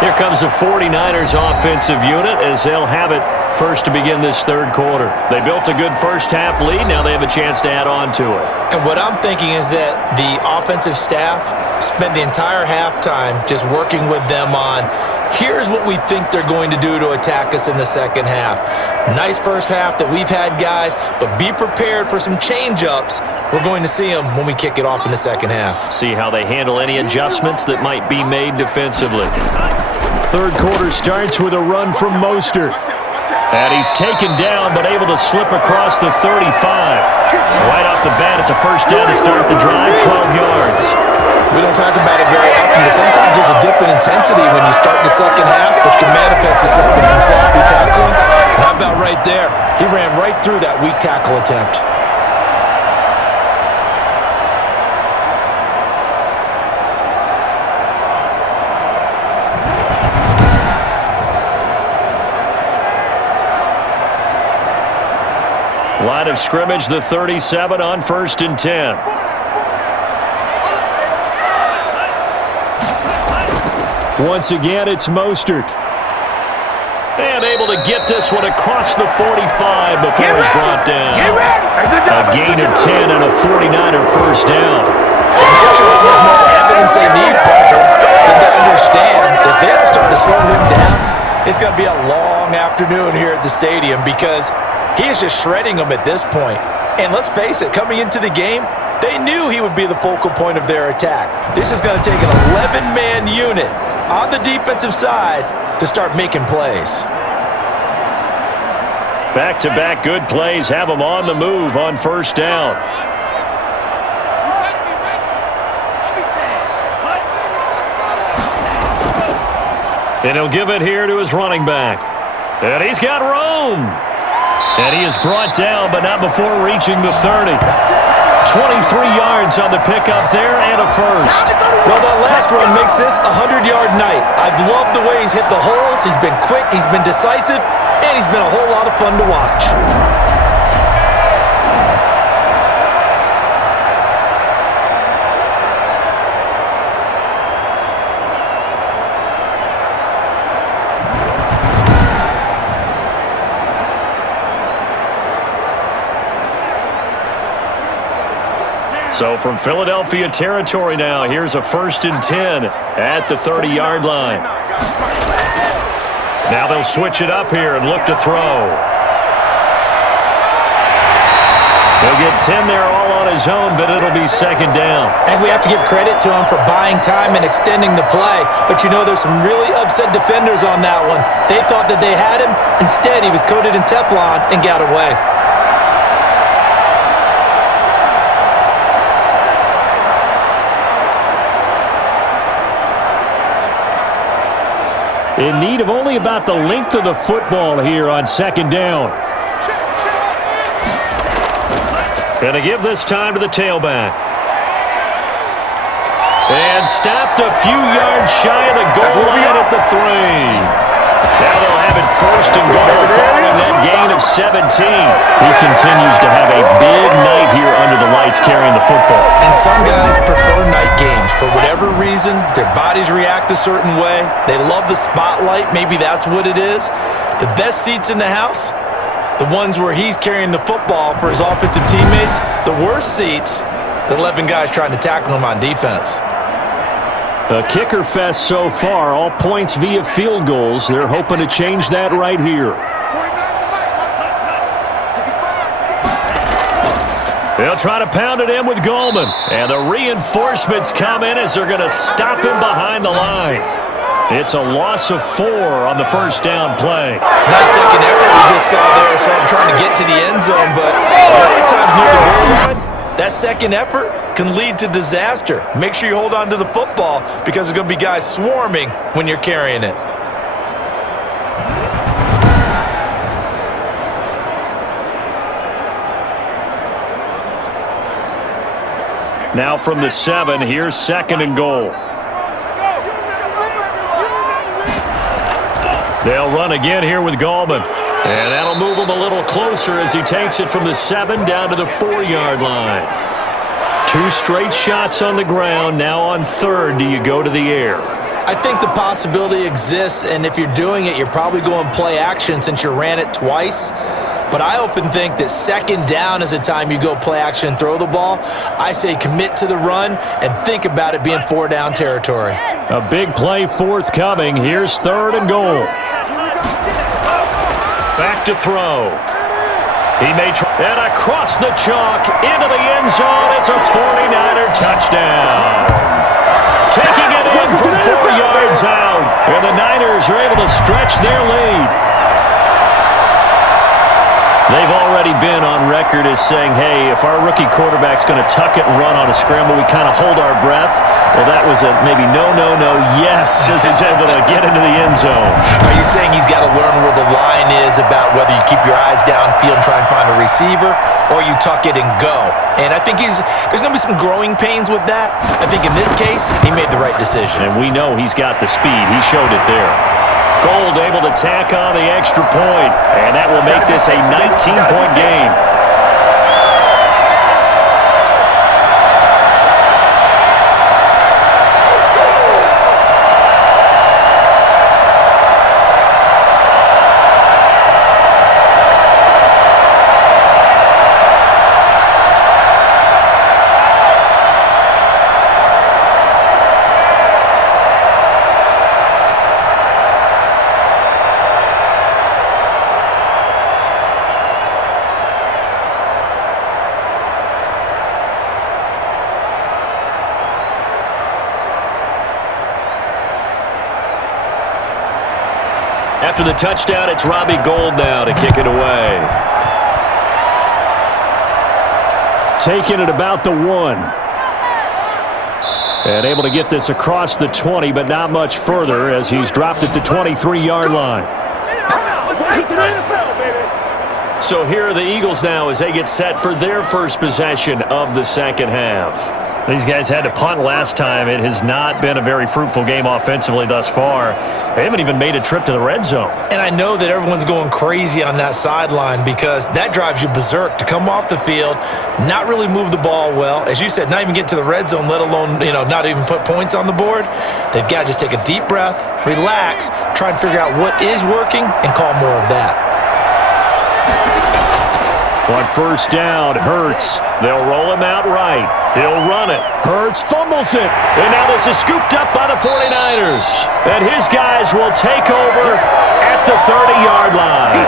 Here comes the 49ers offensive unit as they'll have it first to begin this third quarter. They built a good first half lead. Now they have a chance to add on to it. And what I'm thinking is that the offensive staff spent the entire halftime just working with them on, here's what we think they're going to do to attack us in the second half. Nice first half that we've had, guys, but be prepared for some change-ups. We're going to see them when we kick it off in the second half. See how they handle any adjustments that might be made defensively. Third quarter starts with a run from Mostert. And he's taken down, but able to slip across the 35. Right off the bat, it's a first down to start the drive, 12 yards. We don't talk about it very often, but sometimes there's a dip in intensity when you start the second half, which can manifest itself in some sloppy tackling. And how about right there? He ran right through that weak tackle attempt. Line of scrimmage, the 37 on 1st and 10. Once again, it's Mostert. And able to get this one across the 45 before he's brought down. A gain of 10 and a 49er first down. I'm sure how much more evidence they need, Parker, than to understand that they don't start to slow him down. It's going to be a long afternoon here at the stadium because he is just shredding them at this point. And let's face it, coming into the game, they knew he would be the focal point of their attack. This is going to take an 11-man unit on the defensive side to start making plays. Back-to-back good plays have them on the move on first down. And he'll give it here to his running back. And he's got room. And he is brought down, but not before reaching the 30. 23 yards on the pickup there and a first. Well, that last run makes this a 100-yard night. I've loved the way he's hit the holes. He's been quick, he's been decisive, and he's been a whole lot of fun to watch. So from Philadelphia territory now, here's a 1st and 10 at the 30-yard line. Now they'll switch it up here and look to throw. He'll get 10 there all on his own, but it'll be second down. And we have to give credit to him for buying time and extending the play. But you know, there's some really upset defenders on that one. They thought that they had him. Instead, he was coated in Teflon and got away. In need of only about the length of the football here on second down. Gonna give this time to the tailback. And stopped a few yards shy of the goal line at the 3. Now they'll have it 1st and goal following that gain of 17. He continues to have a big night here under the lights carrying the football. And some guys prefer night games. For whatever reason, their bodies react a certain way. They love the spotlight. Maybe that's what it is. The best seats in the house, the ones where he's carrying the football for his offensive teammates. The worst seats, the 11 guys trying to tackle him on defense. A kicker fest so far, all points via field goals. They're hoping to change that right here. They'll try to pound it in with Goldman. And the reinforcements come in as they're going to stop him behind the line. It's a loss of 4 on the first down play. It's a nice second effort we just saw there. So I'm trying to get to the end zone, but a lot of times near the goal line, that second effort can lead to disaster. Make sure you hold on to the football because there's going to be guys swarming when you're carrying it. Now from the 7, here's 2nd and goal. They'll run again here with Gallman. And that'll move him a little closer as he takes it from the 7 down to the 4-yard line. 2 straight shots on the ground. Now on 3rd, do you go to the air? I think the possibility exists, and if you're doing it, you're probably going play action since you ran it twice. But I often think that 2nd down is the time you go play action and throw the ball. I say commit to the run and think about it being 4-down territory. A big play forthcoming. Here's 3rd and goal. Back to throw. He may try. And across the chalk into the end zone. It's a 49er touchdown. Taking it in from 4 yards out. And the Niners are able to stretch their lead. They've already been on record as saying, hey, if our rookie quarterback's going to tuck it and run on a scramble, we kind of hold our breath. Well, that was a maybe no, yes, as he's able to get into the end zone. Are you saying he's got to learn where the line is about whether you keep your eyes downfield and try and find a receiver or you tuck it and go? And I think there's going to be some growing pains with that. I think in this case, he made the right decision. And we know he's got the speed. He showed it there. Gold able to tack on the extra point, and that will make this a 19-point game. After the touchdown, it's Robbie Gould now to kick it away. Taking it about the 1. And able to get this across the 20, but not much further as he's dropped it to 23-yard line. So here are the Eagles now as they get set for their first possession of the second half. These guys had to punt last time. It has not been a very fruitful game offensively thus far. They haven't even made a trip to the red zone. And I know that everyone's going crazy on that sideline because that drives you berserk to come off the field, not really move the ball well. As you said, not even get to the red zone, let alone, not even put points on the board. They've got to just take a deep breath, relax, try and figure out what is working, and call more of that. On first down, Hurts. They'll roll him out right. He'll run it. Hurts fumbles it. And now this is scooped up by the 49ers. And his guys will take over at the 30-yard line.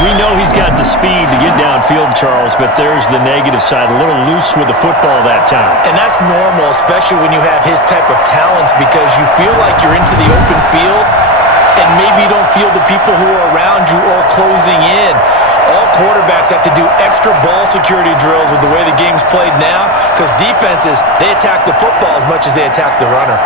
We know he's got the speed to get downfield, Charles, but there's the negative side. A little loose with the football that time. And that's normal, especially when you have his type of talents, because you feel like you're into the open field and maybe you don't feel the people who are around you or closing in. All quarterbacks have to do extra ball security drills with the way the game's played now because defenses, they attack the football as much as they attack the runner.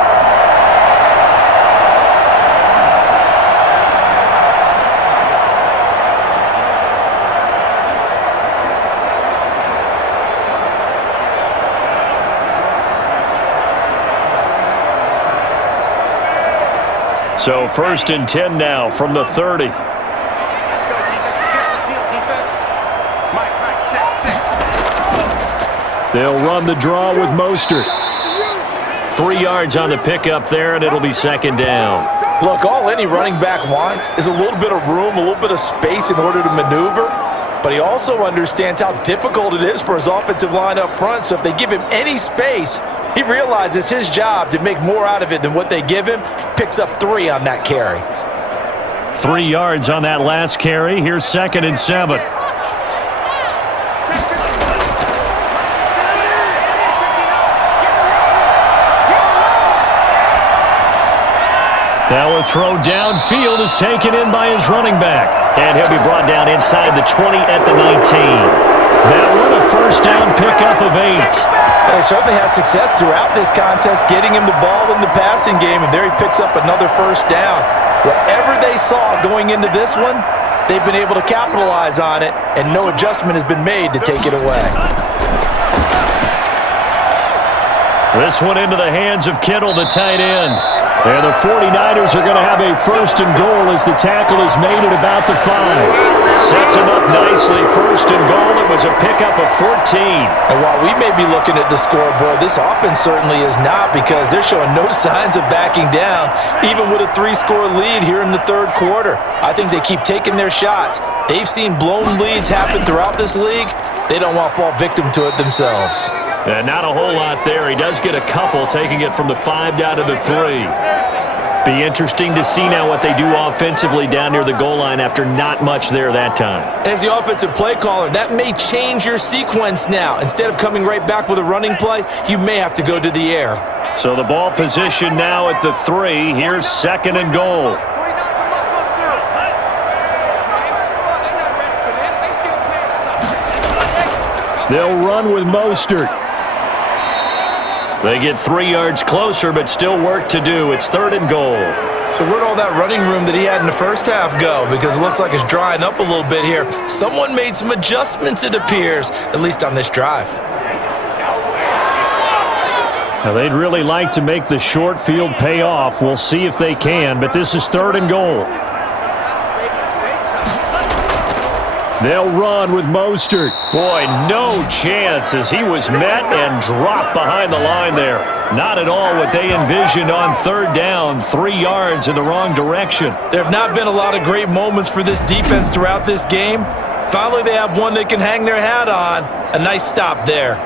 So 1st and 10 now from the 30. Let's go, defense. Let's get off the field, defense. Mike, check. They'll run the draw with Mostert. 3 yards on the pickup there, and it'll be 2nd down. Look, all any running back wants is a little bit of room, a little bit of space in order to maneuver. But he also understands how difficult it is for his offensive line up front. So if they give him any space, he realizes his job to make more out of it than what they give him. Picks up 3 on that carry. 3 yards on that last carry. Here's 2nd and 7. Now a throw downfield is taken in by his running back. And he'll be brought down inside the 20 at the 19. That one a first down pickup of 8. They certainly had success throughout this contest getting him the ball in the passing game, and there he picks up another first down. Whatever they saw going into this one, they've been able to capitalize on it, and no adjustment has been made to take it away. This one into the hands of Kittle, the tight end. And the 49ers are going to have a first and goal as the tackle is made at about the 5. Sets him up nicely. First and goal. It was a pickup of 14. And while we may be looking at the scoreboard, this offense certainly is not, because they're showing no signs of backing down, even with a 3-score lead here in the third quarter. I think they keep taking their shots. They've seen blown leads happen throughout this league. They don't want to fall victim to it themselves. Not a whole lot there. He does get a couple, taking it from the 5 down to the 3. Be interesting to see now what they do offensively down near the goal line after not much there that time. As the offensive play caller, that may change your sequence now. Instead of coming right back with a running play, you may have to go to the air. So the ball position now at the 3. Here's second and goal. They'll run with Mostert. They get 3 yards closer, but still work to do. It's third and goal. So where'd all that running room that he had in the first half go? Because it looks like it's drying up a little bit here. Someone made some adjustments, it appears, at least on this drive. Now, they'd really like to make the short field pay off. We'll see if they can, but this is third and goal. They'll run with Mostert. Boy, no chance as he was met and dropped behind the line there. Not at all what they envisioned on third down. 3 yards in the wrong direction. There have not been a lot of great moments for this defense throughout this game. Finally, they have one they can hang their hat on. A nice stop there.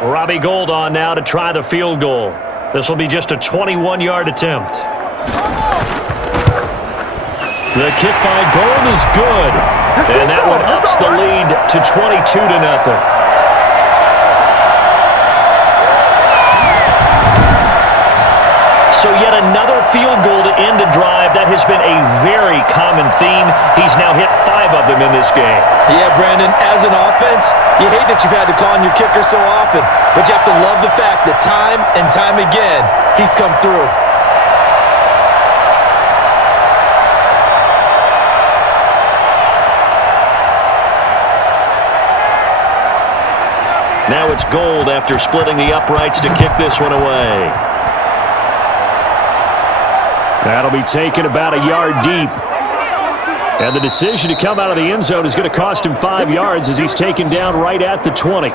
Robbie Gould on now to try the field goal. This will be just a 21-yard attempt. The kick by Gould is good. And that one ups the lead to 22-0. So yet another field goal to end a drive. That has been a very common theme. He's now hit 5 of them in this game. Yeah, Brandon, as an offense, you hate that you've had to call on your kicker so often, but you have to love the fact that time and time again, he's come through. Now it's Gould after splitting the uprights to kick this one away. That'll be taken about a yard deep. And the decision to come out of the end zone is going to cost him 5 yards as he's taken down right at the 20.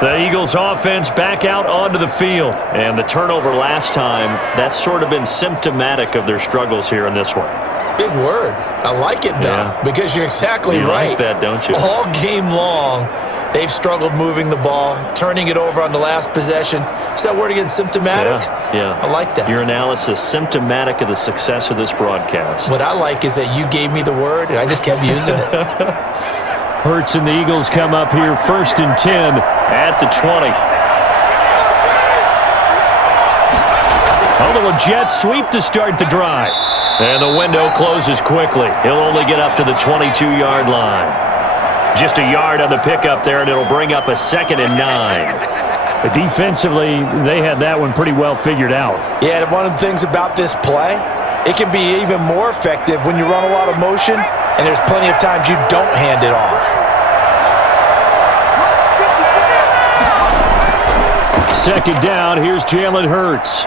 The Eagles offense back out onto the field. And the turnover last time, that's sort of been symptomatic of their struggles here in this one. Big word. I like it, though, because you're exactly right. You like that, don't you? All game long, they've struggled moving the ball, turning it over on the last possession. Is that word again, symptomatic? Yeah. I like that. Your analysis, symptomatic of the success of this broadcast. What I like is that you gave me the word, and I just kept using it. Hurts and the Eagles come up here first and 10 at the 20. A little jet sweep to start the drive. And the window closes quickly. He'll only get up to the 22-yard line. Just a yard on the pickup there, and it'll bring up a 2nd and 9. But defensively, they had that one pretty well figured out. Yeah, and one of the things about this play, it can be even more effective when you run a lot of motion, and there's plenty of times you don't hand it off. Second down, here's Jalen Hurts.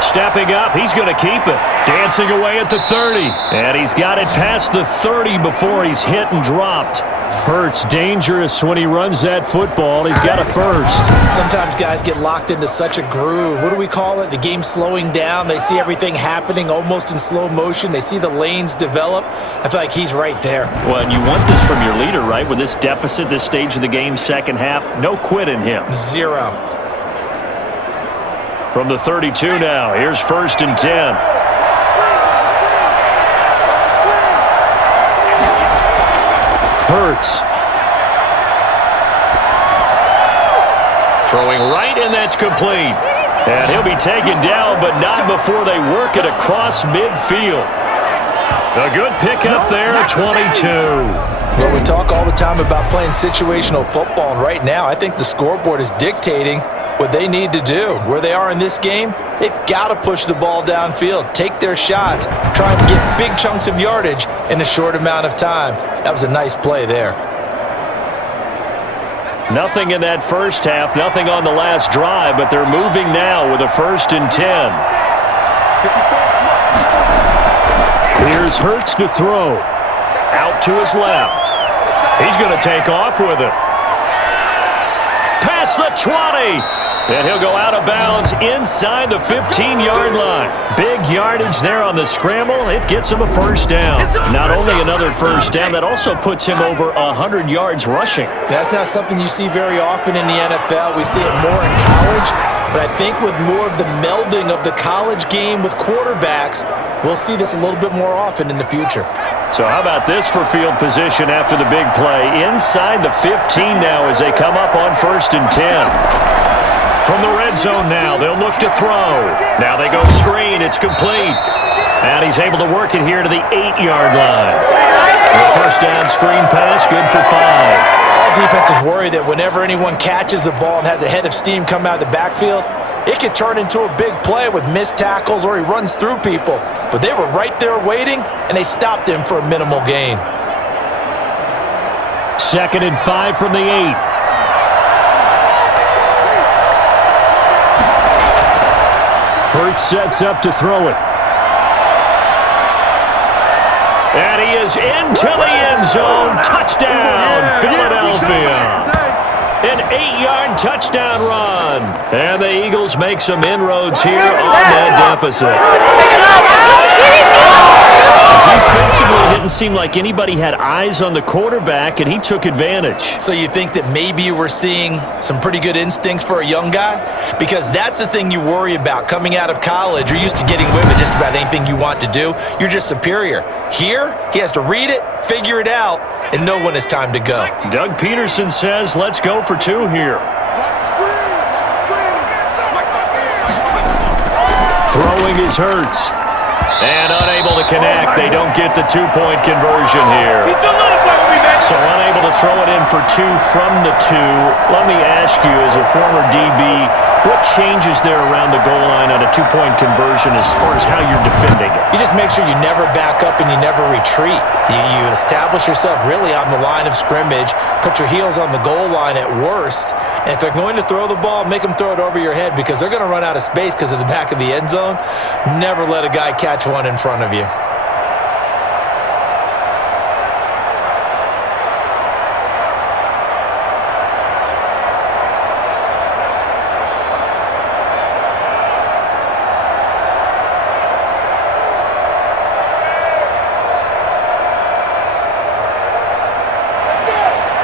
Stepping up, he's going to keep it. Dancing away at the 30. And he's got it past the 30 before he's hit and dropped. Hurts dangerous when he runs that football. He's got a first. Sometimes guys get locked into such a groove. What do we call it? The game slowing down. They see everything happening almost in slow motion. They see the lanes develop. I feel like he's right there. Well, and you want this from your leader, right? With this deficit, this stage of the game, second half, no quit in him. 0. From the 32 now, here's first and 10. Hurts. Throwing right, and that's complete. And he'll be taken down, but not before they work it across midfield. A good pickup there at 22. Well, we talk all the time about playing situational football, and right now I think the scoreboard is dictating what they need to do. Where they are in this game, they've got to push the ball downfield, take their shots, try and get big chunks of yardage in a short amount of time. That was a nice play there. Nothing in that first half, nothing on the last drive, but they're moving now with a 1st and 10. Here's Hurts to throw. Out to his left. He's going to take off with it. Past the 20. And he'll go out of bounds inside the 15-yard line. Big yardage there on the scramble. It gets him a 1st down. Not only another 1st down, that also puts him over 100 yards rushing. That's not something you see very often in the NFL. We see it more in college. But I think with more of the melding of the college game with quarterbacks, we'll see this a little bit more often in the future. So how about this for field position after the big play? Inside the 15 now as they come up on 1st and 10. From the red zone now, they'll look to throw. Now they go screen. It's complete. And he's able to work it here to the 8-yard line. The 1st down screen pass, good for 5. All defenses worry that whenever anyone catches the ball and has a head of steam come out of the backfield, it could turn into a big play with missed tackles or he runs through people. But they were right there waiting, and they stopped him for a minimal gain. 2nd and 5 from the 8. Hurts sets up to throw it. And he is into the end zone. Touchdown, Philadelphia. An 8-yard touchdown run. And the Eagles make some inroads here on that deficit. Defensively, it didn't seem like anybody had eyes on the quarterback, and he took advantage. So you think that maybe we're seeing some pretty good instincts for a young guy? Because that's the thing you worry about coming out of college. You're used to getting away with just about anything you want to do. You're just superior. Here, he has to read it, figure it out, and know when it's time to go. Doug Peterson says, let's go for 2 here. Throwing is Hurts. And unable to connect. They don't get the 2-point conversion here. So unable to throw it in for 2 from the 2. Let me ask you, as a former DB, what changes there around the goal line on a 2-point conversion as far as how you're defending it? You just make sure you never back up and you never retreat. You establish yourself really on the line of scrimmage, put your heels on the goal line at worst, and if they're going to throw the ball, make them throw it over your head because they're going to run out of space because of the back of the end zone. Never let a guy catch one in front of you.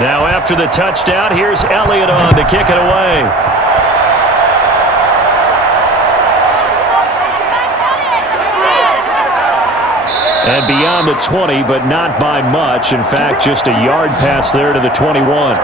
Now after the touchdown, here's Elliott on to kick it away. And beyond the 20, but not by much. In fact, just a yard pass there to the 21.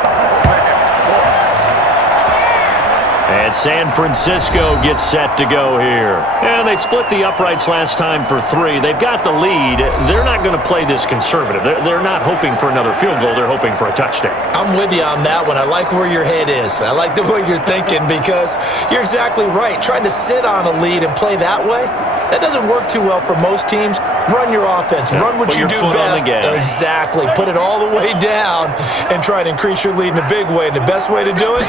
And San Francisco gets set to go here. And they split the uprights last time for 3. They've got the lead. They're not going to play this conservative. They're not hoping for another field goal. They're hoping for a touchdown. I'm with you on that one. I like where your head is. I like the way you're thinking because you're exactly right. Trying to sit on a lead and play that way, that doesn't work too well for most teams. Run your offense. Run what you do best. Exactly. Put it all the way down and try to increase your lead in a big way. And the best way to do it,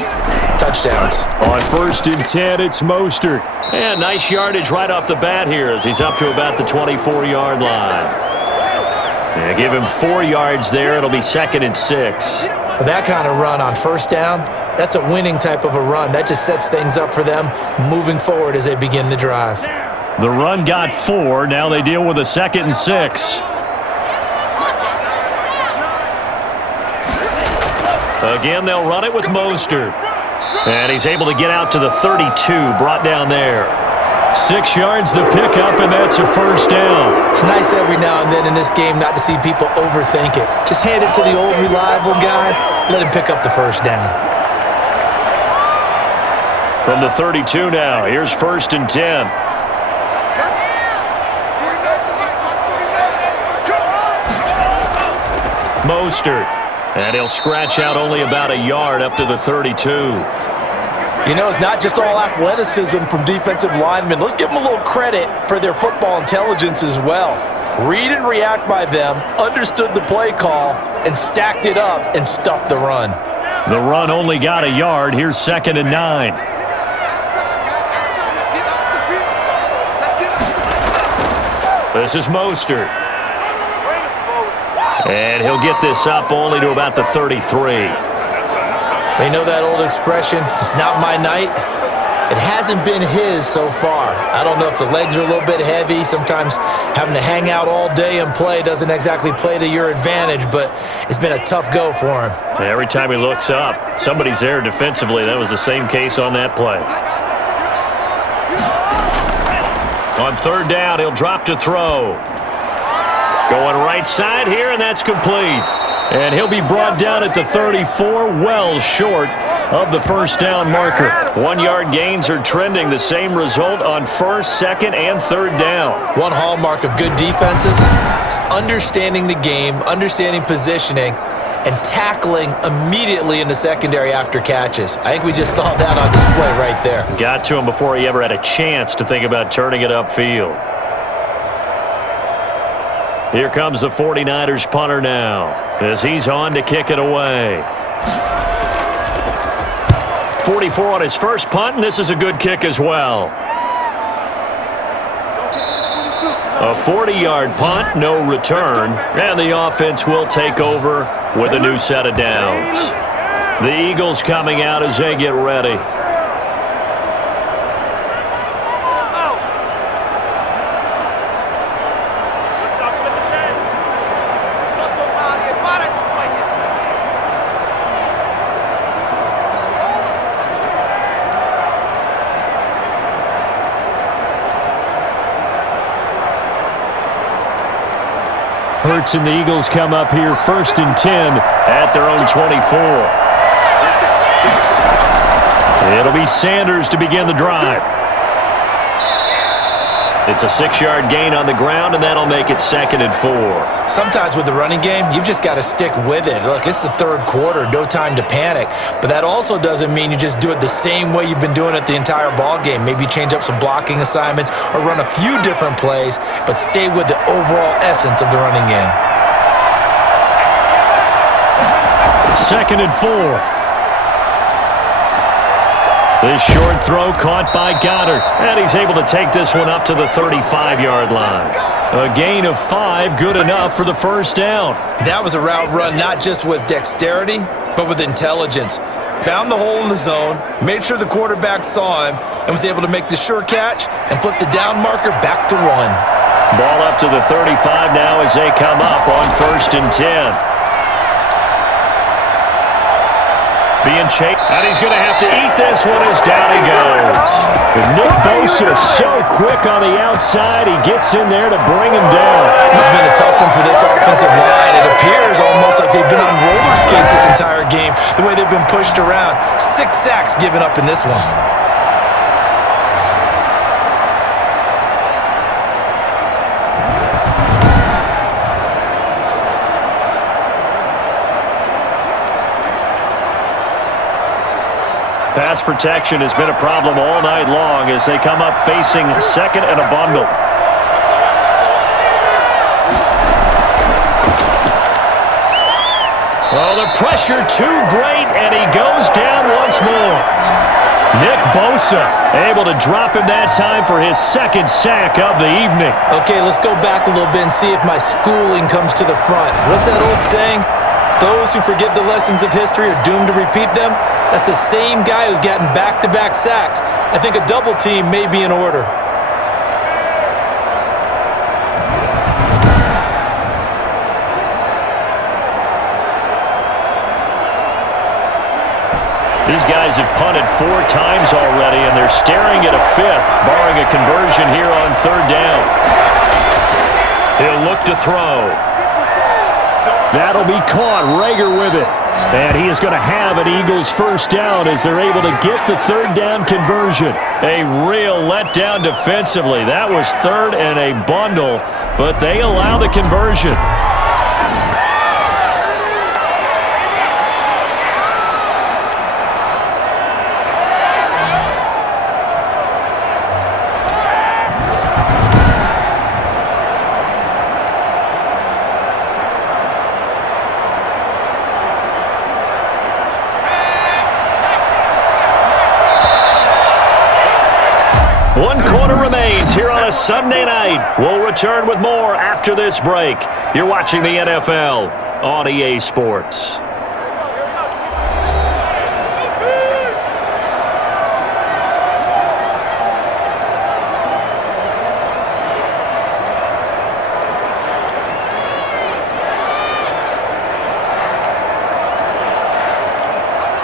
touchdowns. On 1st and 10, it's Mostert. And nice yardage right off the bat here as he's up to about the 24-yard line. And give him 4 yards there. It'll be 2nd and 6. With that kind of run on 1st down, that's a winning type of a run. That just sets things up for them moving forward as they begin the drive. The run got 4. Now they deal with a 2nd and 6. Again, they'll run it with Mostert. And he's able to get out to the 32, brought down there. 6 yards the pickup, and that's a 1st down. It's nice every now and then in this game not to see people overthink it. Just hand it to the old reliable guy, let him pick up the 1st down. From the 32 now, here's 1st and 10. Mostert. And he'll scratch out only about a yard up to the 32. You know, it's not just all athleticism from defensive linemen. Let's give them a little credit for their football intelligence as well. Read and react by them, understood the play call, and stacked it up and stuffed the run. The run only got a yard. Here's 2nd and 9. This is Mostert. And he'll get this up only to about the 33. They know that old expression, it's not my night. It hasn't been his so far. I don't know if the legs are a little bit heavy. Sometimes having to hang out all day and play doesn't exactly play to your advantage, but it's been a tough go for him. Every time he looks up, somebody's there defensively. That was the same case on that play. On 3rd down, he'll drop to throw. Going right side here, and that's complete. And he'll be brought down at the 34, well short of the 1st down marker. 1-yard gains are trending. The same result on 1st, 2nd, and 3rd down. One hallmark of good defenses is understanding the game, understanding positioning, and tackling immediately in the secondary after catches. I think we just saw that on display right there. Got to him before he ever had a chance to think about turning it upfield. Here comes the 49ers punter now as he's on to kick it away. 44 on his first punt, and this is a good kick as well. A 40-yard punt, no return, and the offense will take over with a new set of downs. The Eagles coming out as they get ready. Hurts and the Eagles come up here 1st and 10 at their own 24. It'll be Sanders to begin the drive. It's a 6-yard gain on the ground, and that'll make it 2nd and 4. Sometimes with the running game, you've just got to stick with it. Look, it's the 3rd quarter, no time to panic. But that also doesn't mean you just do it the same way you've been doing it the entire ball game. Maybe change up some blocking assignments or run a few different plays, but stay with the overall essence of the running game. 2nd and 4. This short throw caught by Goddard, and he's able to take this one up to the 35-yard line. A gain of 5, good enough for the 1st down. That was a route run not just with dexterity, but with intelligence. Found the hole in the zone, made sure the quarterback saw him, and was able to make the sure catch and flip the down marker back to 1. Ball up to the 35 now as they come up on 1st and 10. Being chased, and he's going to have to eat this one as down he goes. And Nick Bosa so quick on the outside, he gets in there to bring him down. This has been a tough one for this offensive line. It appears almost like they've been on roller skates this entire game, the way they've been pushed around. 6 sacks given up in this one. Pass protection has been a problem all night long as they come up facing 2nd and a bundle. Oh, the pressure too great, and he goes down once more. Nick Bosa able to drop him that time for his 2nd sack of the evening. Okay, let's go back a little bit and see if my schooling comes to the front. What's that old saying? Those who forget the lessons of history are doomed to repeat them. That's the same guy who's gotten back-to-back sacks. I think a double team may be in order. These guys have punted 4 times already, and they're staring at a 5th, barring a conversion here on 3rd down. He'll look to throw. That'll be caught. Rager with it. And he is going to have an Eagles 1st down as they're able to get the 3rd down conversion. A real letdown defensively. That was 3rd and a bundle, but they allow the conversion. Sports here on a Sunday night. We'll return with more after this break. You're watching the NFL on EA Sports.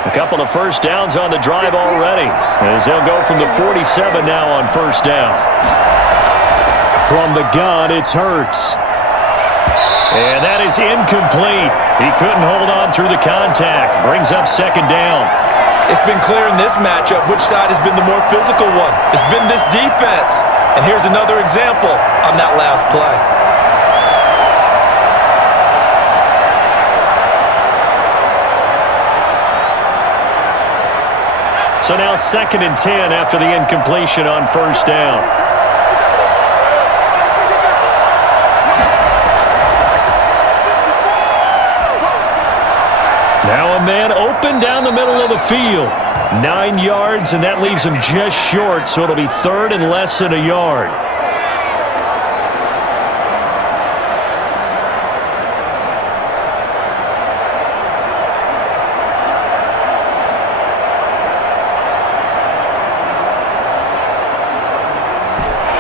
A couple of first downs on the drive already, as they'll go from the 47 now on first down. From the gun, it's Hurts. And that is incomplete. He couldn't hold on through the contact. Brings up second down. It's been clear in this matchup which side has been the more physical one. It's been this defense. And here's another example on that last play. So now 2nd and 10 after the incompletion on first down. Now a man open down the middle of the field. 9 yards, and that leaves him just short, so it'll be 3rd and less than a yard.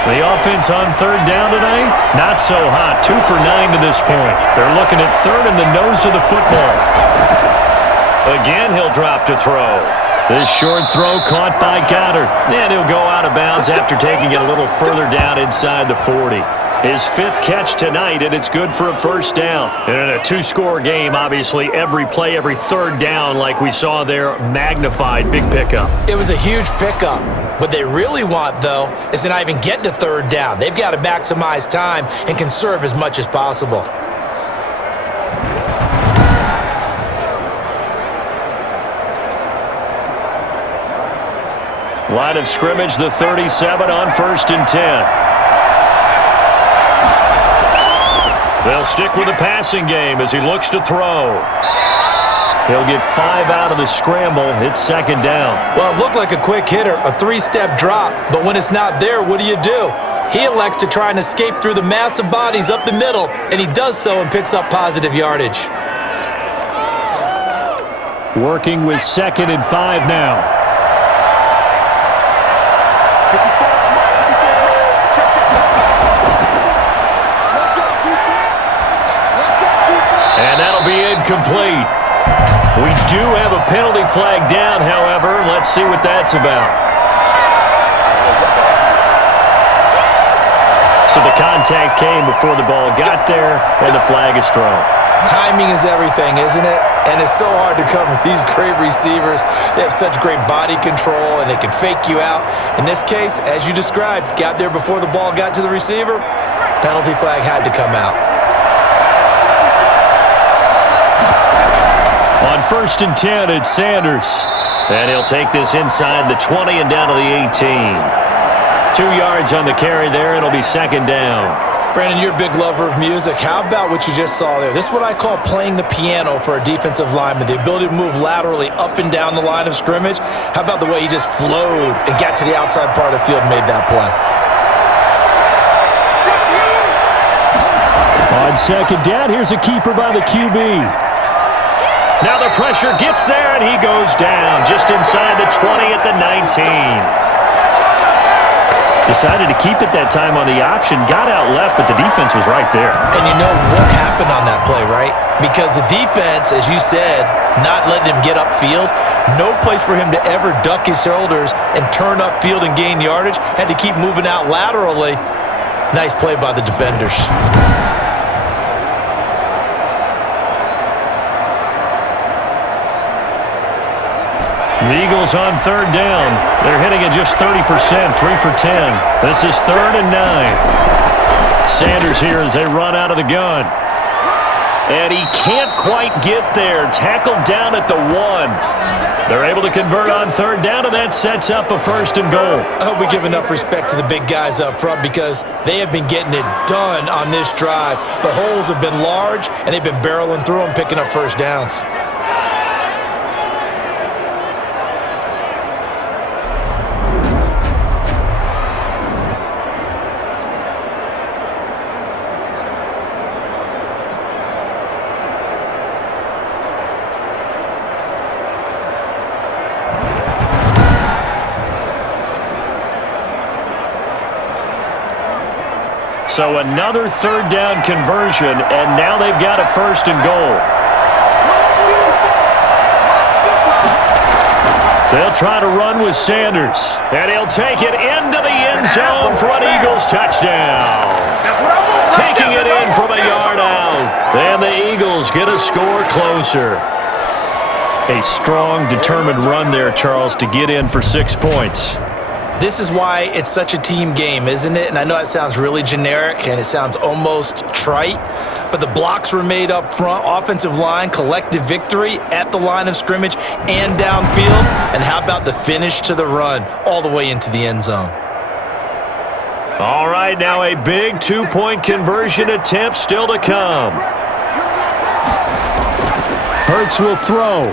The offense on 3rd down tonight, not so hot. 2 for 9 to this point. They're looking at 3rd in the nose of the football. Again, he'll drop to throw. This short throw caught by Goddard. And he'll go out of bounds after taking it a little further down inside the 40. His 5th catch tonight, and it's good for a first down. And in a 2-score game, obviously, every play, every 3rd down, like we saw there, magnified. Big pickup. It was a huge pickup. What they really want, though, is to not even get to 3rd down. They've got to maximize time and conserve as much as possible. Line of scrimmage, the 37 on 1st and 10. They'll stick with the passing game as he looks to throw. He'll get 5 out of the scramble. It's 2nd down. Well, it looked like a quick hitter, a 3-step drop, but when it's not there, what do? He elects to try and escape through the massive bodies up the middle, and he does so and picks up positive yardage. Working with 2nd and 5 now. And that'll be incomplete. We do have a penalty flag down, however. Let's see what that's about. So the contact came before the ball got there, and the flag is thrown. Timing is everything, isn't it? And it's so hard to cover these great receivers. They have such great body control, and they can fake you out. In this case, as you described, got there before the ball got to the receiver. Penalty flag had to come out. On 1st and 10, it's Sanders. And he'll take this inside the 20 and down to the 18. 2 yards on the carry there. It'll be 2nd down. Brandon, you're a big lover of music. How about what you just saw there? This is what I call playing the piano for a defensive lineman, the ability to move laterally up and down the line of scrimmage. How about the way he just flowed and got to the outside part of the field and made that play? On 2nd down, here's a keeper by the QB. Now the pressure gets there, and he goes down just inside the 20 at the 19. Decided to keep it that time on the option, got out left, but the defense was right there. And you know what happened on that play, right? Because the defense, as you said, not letting him get upfield, no place for him to ever duck his shoulders and turn upfield and gain yardage, had to keep moving out laterally. Nice play by the defenders. The Eagles on 3rd down. They're hitting it just 30%, 3 for 10. This is 3rd and 9. Sanders here as they run out of the gun. And he can't quite get there. Tackled down at the 1. They're able to convert on 3rd down, and that sets up a 1st and goal. I hope we give enough respect to the big guys up front because they have been getting it done on this drive. The holes have been large, and they've been barreling through them, picking up first downs. So another third down conversion, and now they've got a first and goal. They'll try to run with Sanders, and he'll take it into the end zone for an Eagles touchdown. Taking it in from a yard out, and the Eagles get a score closer. A strong, determined run there, Charles, to get in for 6 points. This is why it's such a team game, isn't it? And I know that sounds really generic and it sounds almost trite, but the blocks were made up front, offensive line, collective victory at the line of scrimmage and downfield. And how about the finish to the run all the way into the end zone? All right, now a big 2-point conversion attempt still to come. Hurts will throw.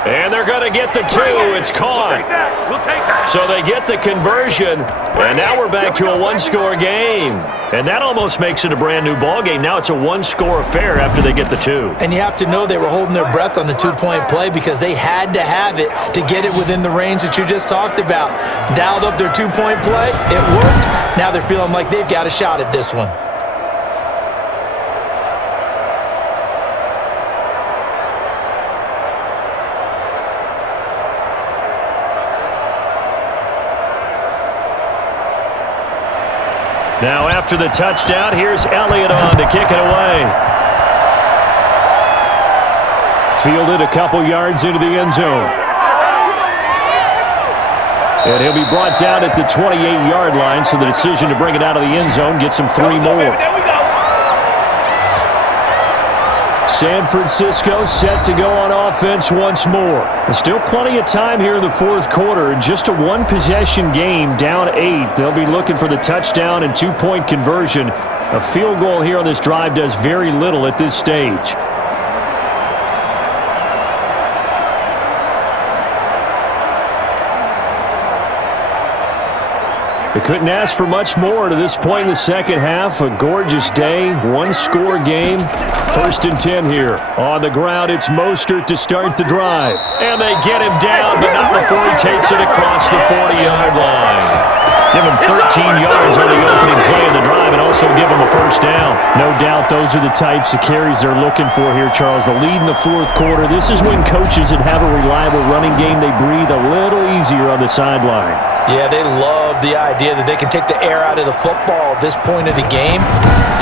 And they're going to get the 2. It's caught. We'll take that. So they get the conversion, and now we're back to a one-score game. And that almost makes it a brand-new ball game. Now it's a one-score affair after they get the 2. And you have to know they were holding their breath on the 2-point play because they had to have it to get it within the range that you just talked about. Dialed up their 2-point play. It worked. Now they're feeling like they've got a shot at this one. Now after the touchdown, here's Elliott on to kick it away. Fielded a couple yards into the end zone. And he'll be brought down at the 28-yard line, so the decision to bring it out of the end zone gets him 3 more. San Francisco set to go on offense once more. There's still plenty of time here in the fourth quarter. Just a one-possession game, down 8. They'll be looking for the touchdown and 2-point conversion. A field goal here on this drive does very little at this stage. They couldn't ask for much more to this point in the second half. A gorgeous day, one-score game. 1st and 10 here. On the ground, it's Mostert to start the drive. And they get him down, but not before he takes it across the 40-yard line. Give him 13 yards on the opening play of the drive and also give him a first down. No doubt those are the types of carries they're looking for here, Charles. The lead in the fourth quarter. This is when coaches that have a reliable running game, they breathe a little easier on the sideline. Yeah, they love the idea that they can take the air out of the football at this point of the game.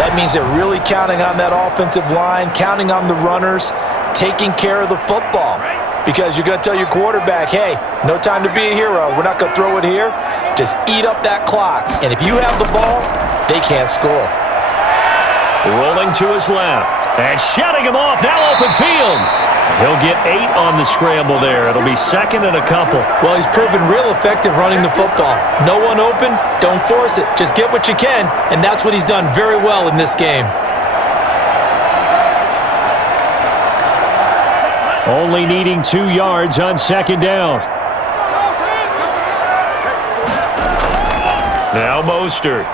That means they're really counting on that offensive line, counting on the runners, taking care of the football. Because you're going to tell your quarterback, hey, no time to be a hero. We're not going to throw it here. Just eat up that clock. And if you have the ball, they can't score. Rolling to his left. And shutting him off. Now open field. He'll get 8 on the scramble there. It'll be 2nd and a couple. Well, he's proven real effective running the football. No one open, don't force it. Just get what you can, and that's what he's done very well in this game. Only needing 2 yards on 2nd down. Now Mostert.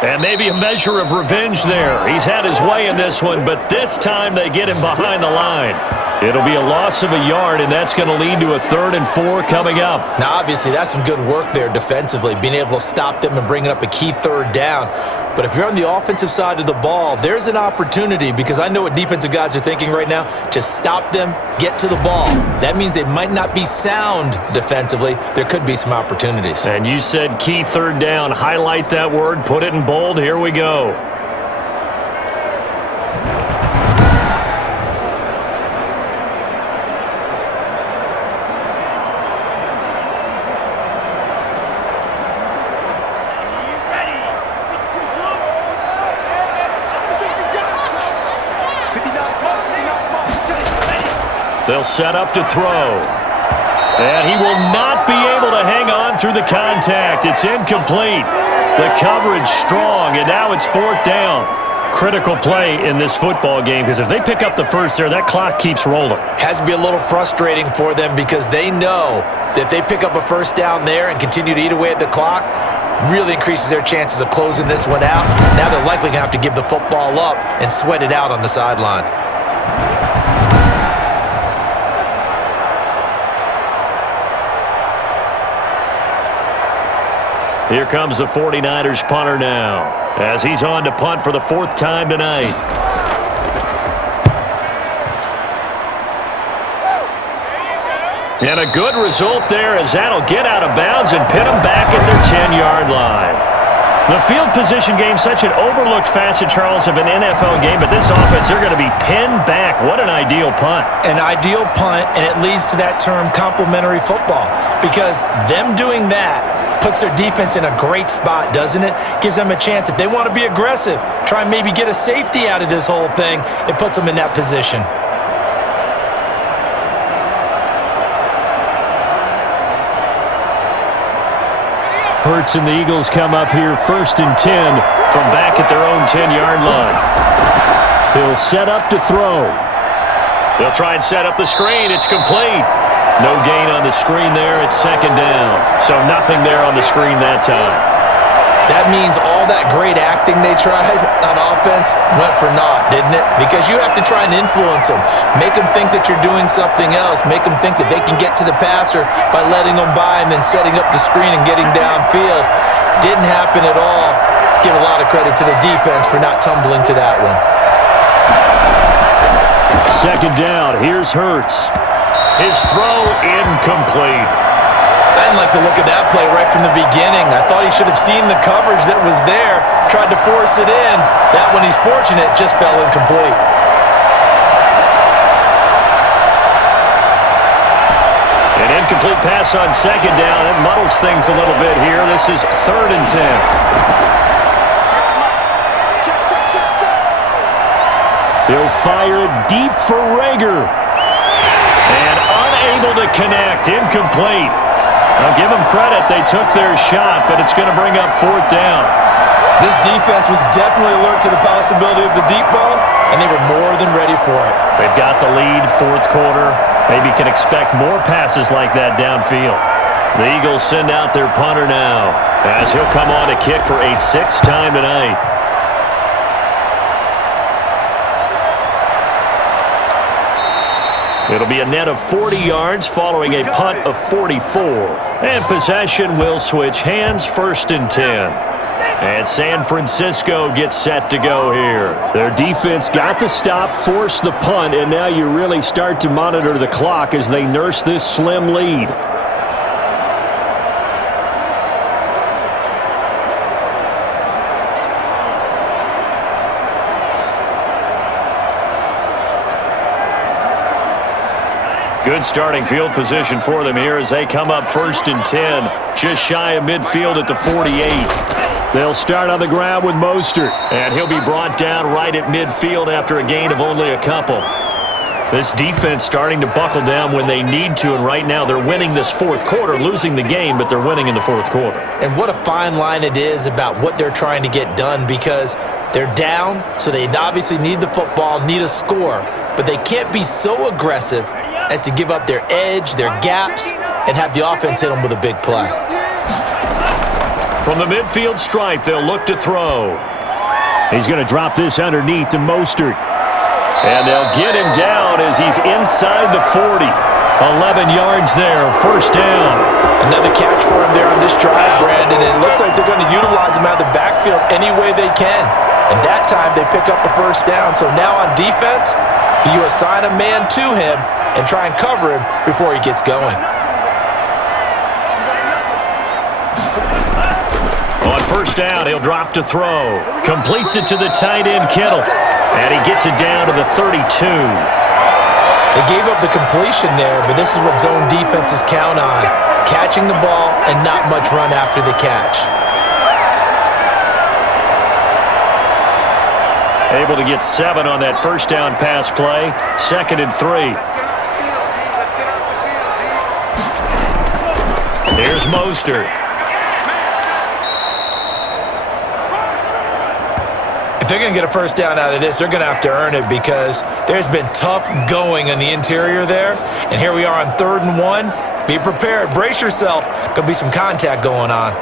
And maybe a measure of revenge there. He's had his way in this one, but this time they get him behind the line. It'll be a loss of a yard, and that's going to lead to a 3rd and 4 coming up. Now, obviously, that's some good work there defensively, being able to stop them and bringing up a key 3rd down. But if you're on the offensive side of the ball, there's an opportunity, because I know what defensive guys are thinking right now. Just stop them, get to the ball. That means they might not be sound defensively. There could be some opportunities. And you said key 3rd down. Highlight that word, put it in bold. Here we go. They'll set up to throw. And he will not be able to hang on through the contact. It's incomplete. The coverage strong, and now it's 4th down. Critical play in this football game, because if they pick up the first there, that clock keeps rolling. Has to be a little frustrating for them, because they know that if they pick up a first down there and continue to eat away at the clock, really increases their chances of closing this one out. Now they're likely going to have to give the football up and sweat it out on the sideline. Here comes the 49ers punter now, as he's on to punt for the 4th time tonight. And a good result there, as that'll get out of bounds and pin them back at their 10-yard line. The field position game, such an overlooked facet, Charles, of an NFL game, but this offense, they're going to be pinned back. What an ideal punt. An ideal punt, and it leads to that term complementary football, because them doing that puts their defense in a great spot, doesn't it? Gives them a chance. If they want to be aggressive, try and maybe get a safety out of this whole thing, it puts them in that position. Hurts and the Eagles come up here 1st and 10 from back at their own 10-yard line. He'll set up to throw. They'll try and set up the screen. It's complete. No gain on the screen there. It's 2nd down. So nothing there on the screen that time. That means all that great acting they tried on offense went for naught, didn't it? Because you have to try and influence them. Make them think that you're doing something else. Make them think that they can get to the passer by letting them by and then setting up the screen and getting downfield. Didn't happen at all. Give a lot of credit to the defense for not tumbling to that one. 2nd down. Here's Hurts. His throw incomplete. I didn't like the look of that play right from the beginning. I thought he should have seen the coverage that was there, tried to force it in. That one, he's fortunate, just fell incomplete. An incomplete pass on 2nd down. It muddles things a little bit here. This is 3rd and 10. He'll fire it deep for Rager. And unable to connect. Incomplete. I'll give them credit. They took their shot, but it's going to bring up 4th down. This defense was definitely alert to the possibility of the deep ball, and they were more than ready for it. They've got the lead, 4th quarter. Maybe can expect more passes like that downfield. The Eagles send out their punter now, as he'll come on to kick for a 6th time tonight. It'll be a net of 40 yards following a punt of 44. And possession will switch hands, 1st and 10. And San Francisco gets set to go here. Their defense got the stop, forced the punt, and now you really start to monitor the clock as they nurse this slim lead. Good starting field position for them here as they come up 1st and 10, just shy of midfield at the 48. They'll start on the ground with Mostert, and he'll be brought down right at midfield after a gain of only a couple. This defense starting to buckle down when they need to, and right now they're winning this 4th quarter, losing the game, but they're winning in the 4th quarter. And what a fine line it is about what they're trying to get done, because they're down, so they obviously need the football, need a score, but they can't be so aggressive as to give up their edge, their gaps, and have the offense hit them with a big play. From the midfield stripe, they'll look to throw. He's going to drop this underneath to Mostert. And they'll get him down as he's inside the 40. 11 yards there, 1st down. Another catch for him there on this drive, Brandon, and it looks like they're going to utilize him out of the backfield any way they can. And that time they pick up a 1st down. So now on defense, do you assign a man to him and try and cover him before he gets going? On 1st down, he'll drop to throw. Completes it to the tight end, Kittle. And he gets it down to the 32. They gave up the completion there, but this is what zone defenses count on. Catching the ball and not much run after the catch. Able to get 7 on that 1st down pass play. 2nd and 3. Here's Mostert. If they're going to get a 1st down out of this, they're going to have to earn it, because there's been tough going on the interior there. And here we are on 3rd and 1. Be prepared. Brace yourself. There'll be some contact going on.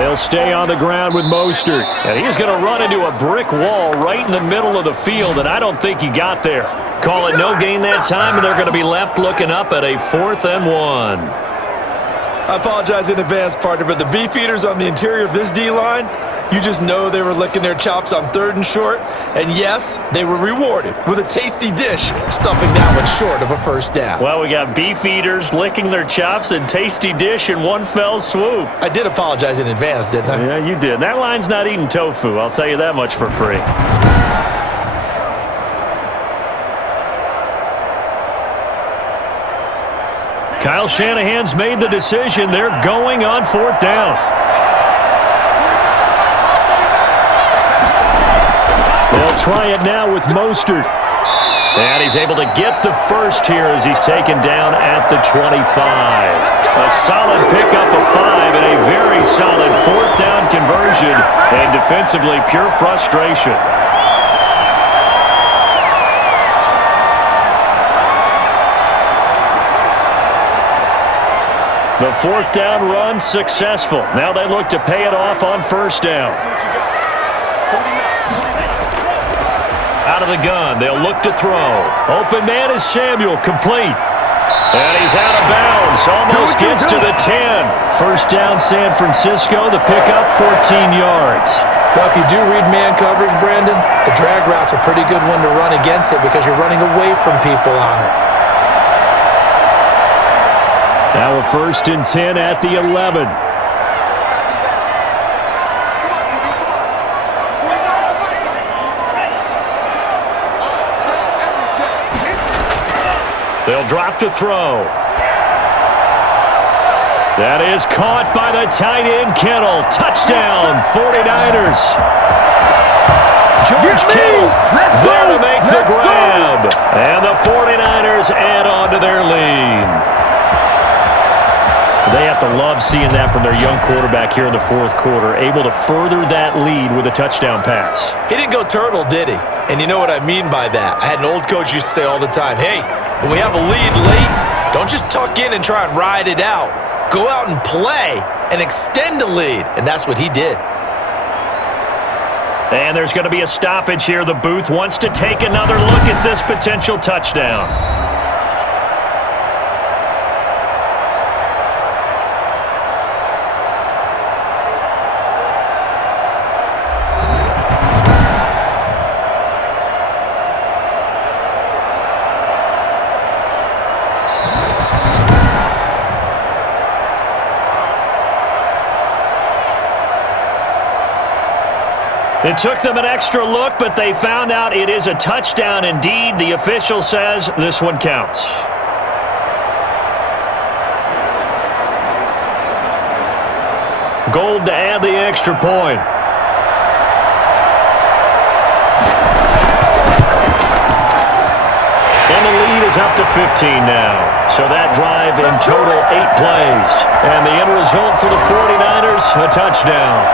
They'll stay on the ground with Mostert. And he's going to run into a brick wall right in the middle of the field, and I don't think he got there. Call it no gain that time, and they're going to be left looking up at a 4th and 1. I apologize in advance, partner, but the beefeaters on the interior of this D-line, you just know they were licking their chops on 3rd and short. And yes, they were rewarded with a tasty dish, stuffing that one short of a first down. Well, we got beefeaters licking their chops and tasty dish in one fell swoop. I did apologize in advance, didn't I? Yeah, you did. That line's not eating tofu, I'll tell you that much for free. Kyle Shanahan's made the decision. They're going on 4th down. They'll try it now with Mostert. And he's able to get the first here as he's taken down at the 25. A solid pickup of 5 and a very solid 4th down conversion. And defensively, pure frustration. The 4th down run successful. Now they look to pay it off on 1st down. Out of the gun, they'll look to throw. Open man is Samuel, complete. And he's out of bounds, almost gets to the 10. 1st down San Francisco, the pickup 14 yards. Well, if you do read man coverage, Brandon, the drag route's a pretty good one to run against it because you're running away from people on it. Now a 1st and 10 at the 11. They'll drop to throw. That is caught by the tight end, Kittle. Touchdown, 49ers. George Kittle there to make the grab. And the 49ers add on to their lead. They have to love seeing that from their young quarterback here in the 4th quarter, able to further that lead with a touchdown pass. He didn't go turtle, did he? And you know what I mean by that. I had an old coach used to say all the time, hey, when we have a lead late, don't just tuck in and try and ride it out. Go out and play and extend the lead. And that's what he did. And there's going to be a stoppage here. The booth wants to take another look at this potential touchdown. It took them an extra look, but they found out it is a touchdown indeed. The official says this one counts. Gold to add the extra point. And the lead is up to 15 now. So that drive in total 8 plays. And the end result for the 49ers, a touchdown.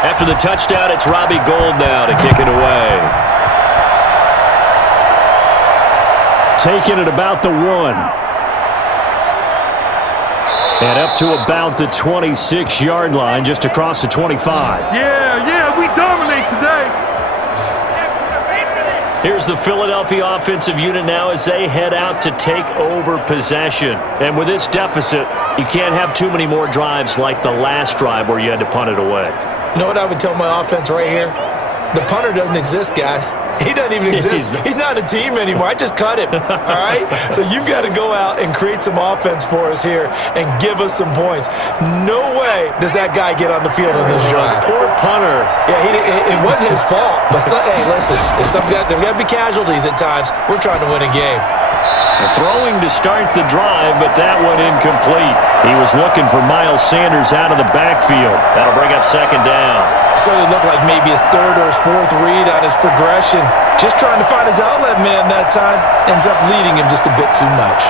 After the touchdown, it's Robbie Gould now to kick it away. Taking it about the 1. And up to about the 26-yard line, just across the 25. Yeah, we dominate today. Here's the Philadelphia offensive unit now as they head out to take over possession. And with this deficit, you can't have too many more drives like the last drive where you had to punt it away. You know what I would tell my offense right here? The punter doesn't exist, guys. He doesn't even exist. He's not a team anymore. I just cut him, all right? So you've got to go out and create some offense for us here and give us some points. No way does that guy get on the field on this drive. Poor punter. Yeah, it wasn't his fault. But, hey, listen, there got to be casualties at times. We're trying to win a game. Throwing to start the drive, but that one incomplete. He was looking for Miles Sanders out of the backfield. That'll bring up second down. Certainly looked like maybe his third or his fourth read on his progression. Just trying to find his outlet man that time. Ends up leading him just a bit too much.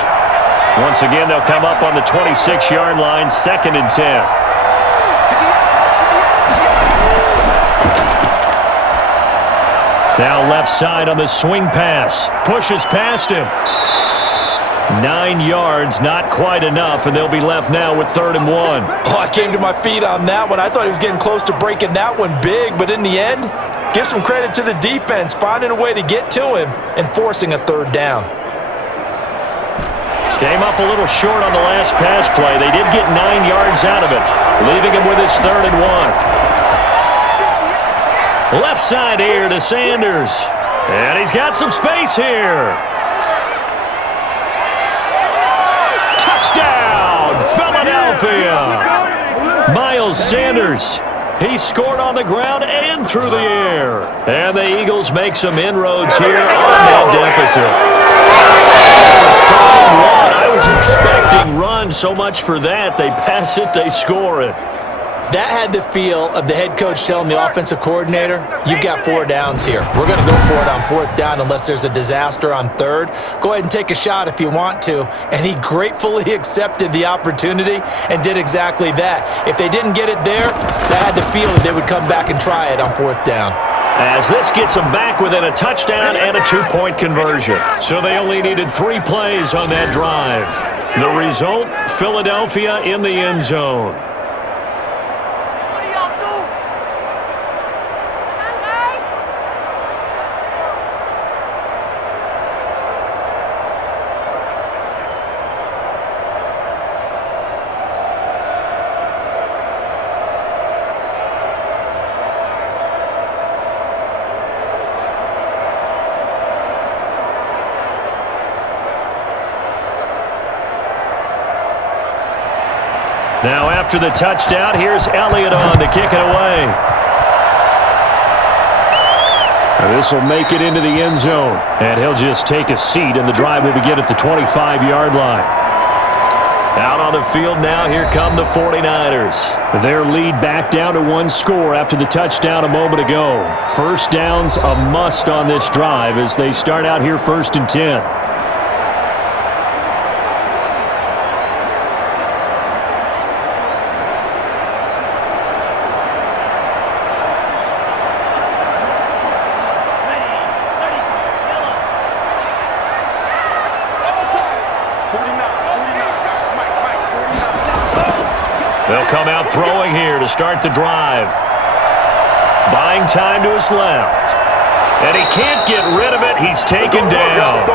Once again, they'll come up on the 26-yard line, 2nd and 10. Now left side on the swing pass. Pushes past him. 9 yards, not quite enough, and they'll be left now with 3rd and 1. Oh, I came to my feet on that one. I thought he was getting close to breaking that one big, but in the end, give some credit to the defense, finding a way to get to him and forcing a 3rd down. Came up a little short on the last pass play. They did get 9 yards out of it, leaving him with his 3rd and 1. Left side here to Sanders. And he's got some space here. Touchdown, Philadelphia. Miles Sanders. He scored on the ground and through the air. And the Eagles make some inroads here on that deficit. I was expecting run, so much for that. They pass it, they score it. That had the feel of the head coach telling the offensive coordinator, you've got 4 downs here. We're going to go for it on 4th down unless there's a disaster on 3rd. Go ahead and take a shot if you want to. And he gratefully accepted the opportunity and did exactly that. If they didn't get it there, that had the feel that they would come back and try it on 4th down. As this gets them back within a touchdown and a 2-point conversion. So they only needed 3 plays on that drive. The result, Philadelphia in the end zone. Now after the touchdown, here's Elliott on to kick it away. This will make it into the end zone. And he'll just take a seat, and the drive will begin at the 25-yard line. Out on the field now, here come the 49ers. Their lead back down to 1 score after the touchdown a moment ago. First down's a must on this drive as they start out here 1st and 10. They'll come out throwing here to start the drive. Buying time to his left. And he can't get rid of it. He's taken down.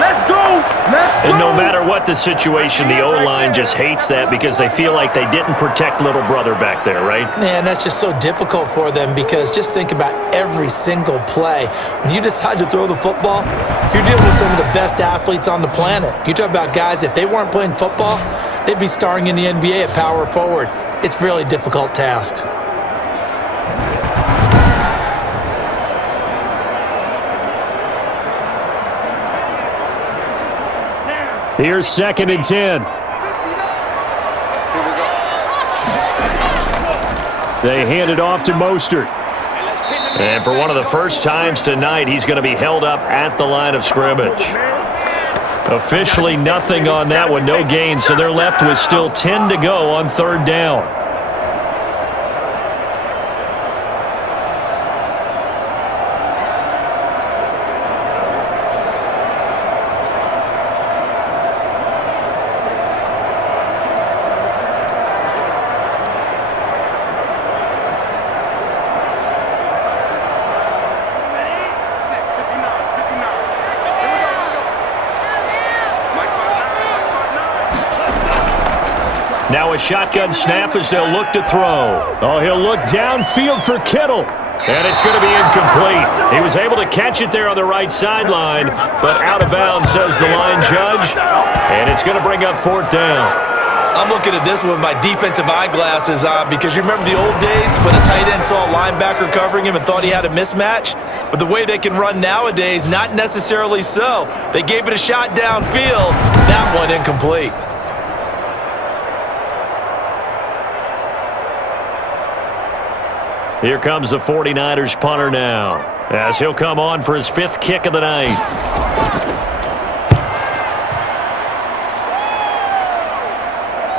Let's go. And no matter what the situation, the O-line just hates that because they feel like they didn't protect little brother back there, right? Man, that's just so difficult for them because just think about every single play. When you decide to throw the football, you're dealing with some of the best athletes on the planet. You talk about guys, if they weren't playing football, they'd be starring in the NBA at power forward. It's a really difficult task. Here's 2nd and 10. They hand it off to Mostert. And for one of the first times tonight, he's going to be held up at the line of scrimmage. Officially nothing on that one, no gain, so they're left with still 10 to go on 3rd down. Now a shotgun snap as they'll look to throw. Oh, he'll look downfield for Kittle. And it's going to be incomplete. He was able to catch it there on the right sideline, but out of bounds, says the line judge. And it's going to bring up 4th down. I'm looking at this with my defensive eyeglasses on because you remember the old days when a tight end saw a linebacker covering him and thought he had a mismatch? But the way they can run nowadays, not necessarily so. They gave it a shot downfield. That one incomplete. Here comes the 49ers punter now, as he'll come on for his 5th kick of the night.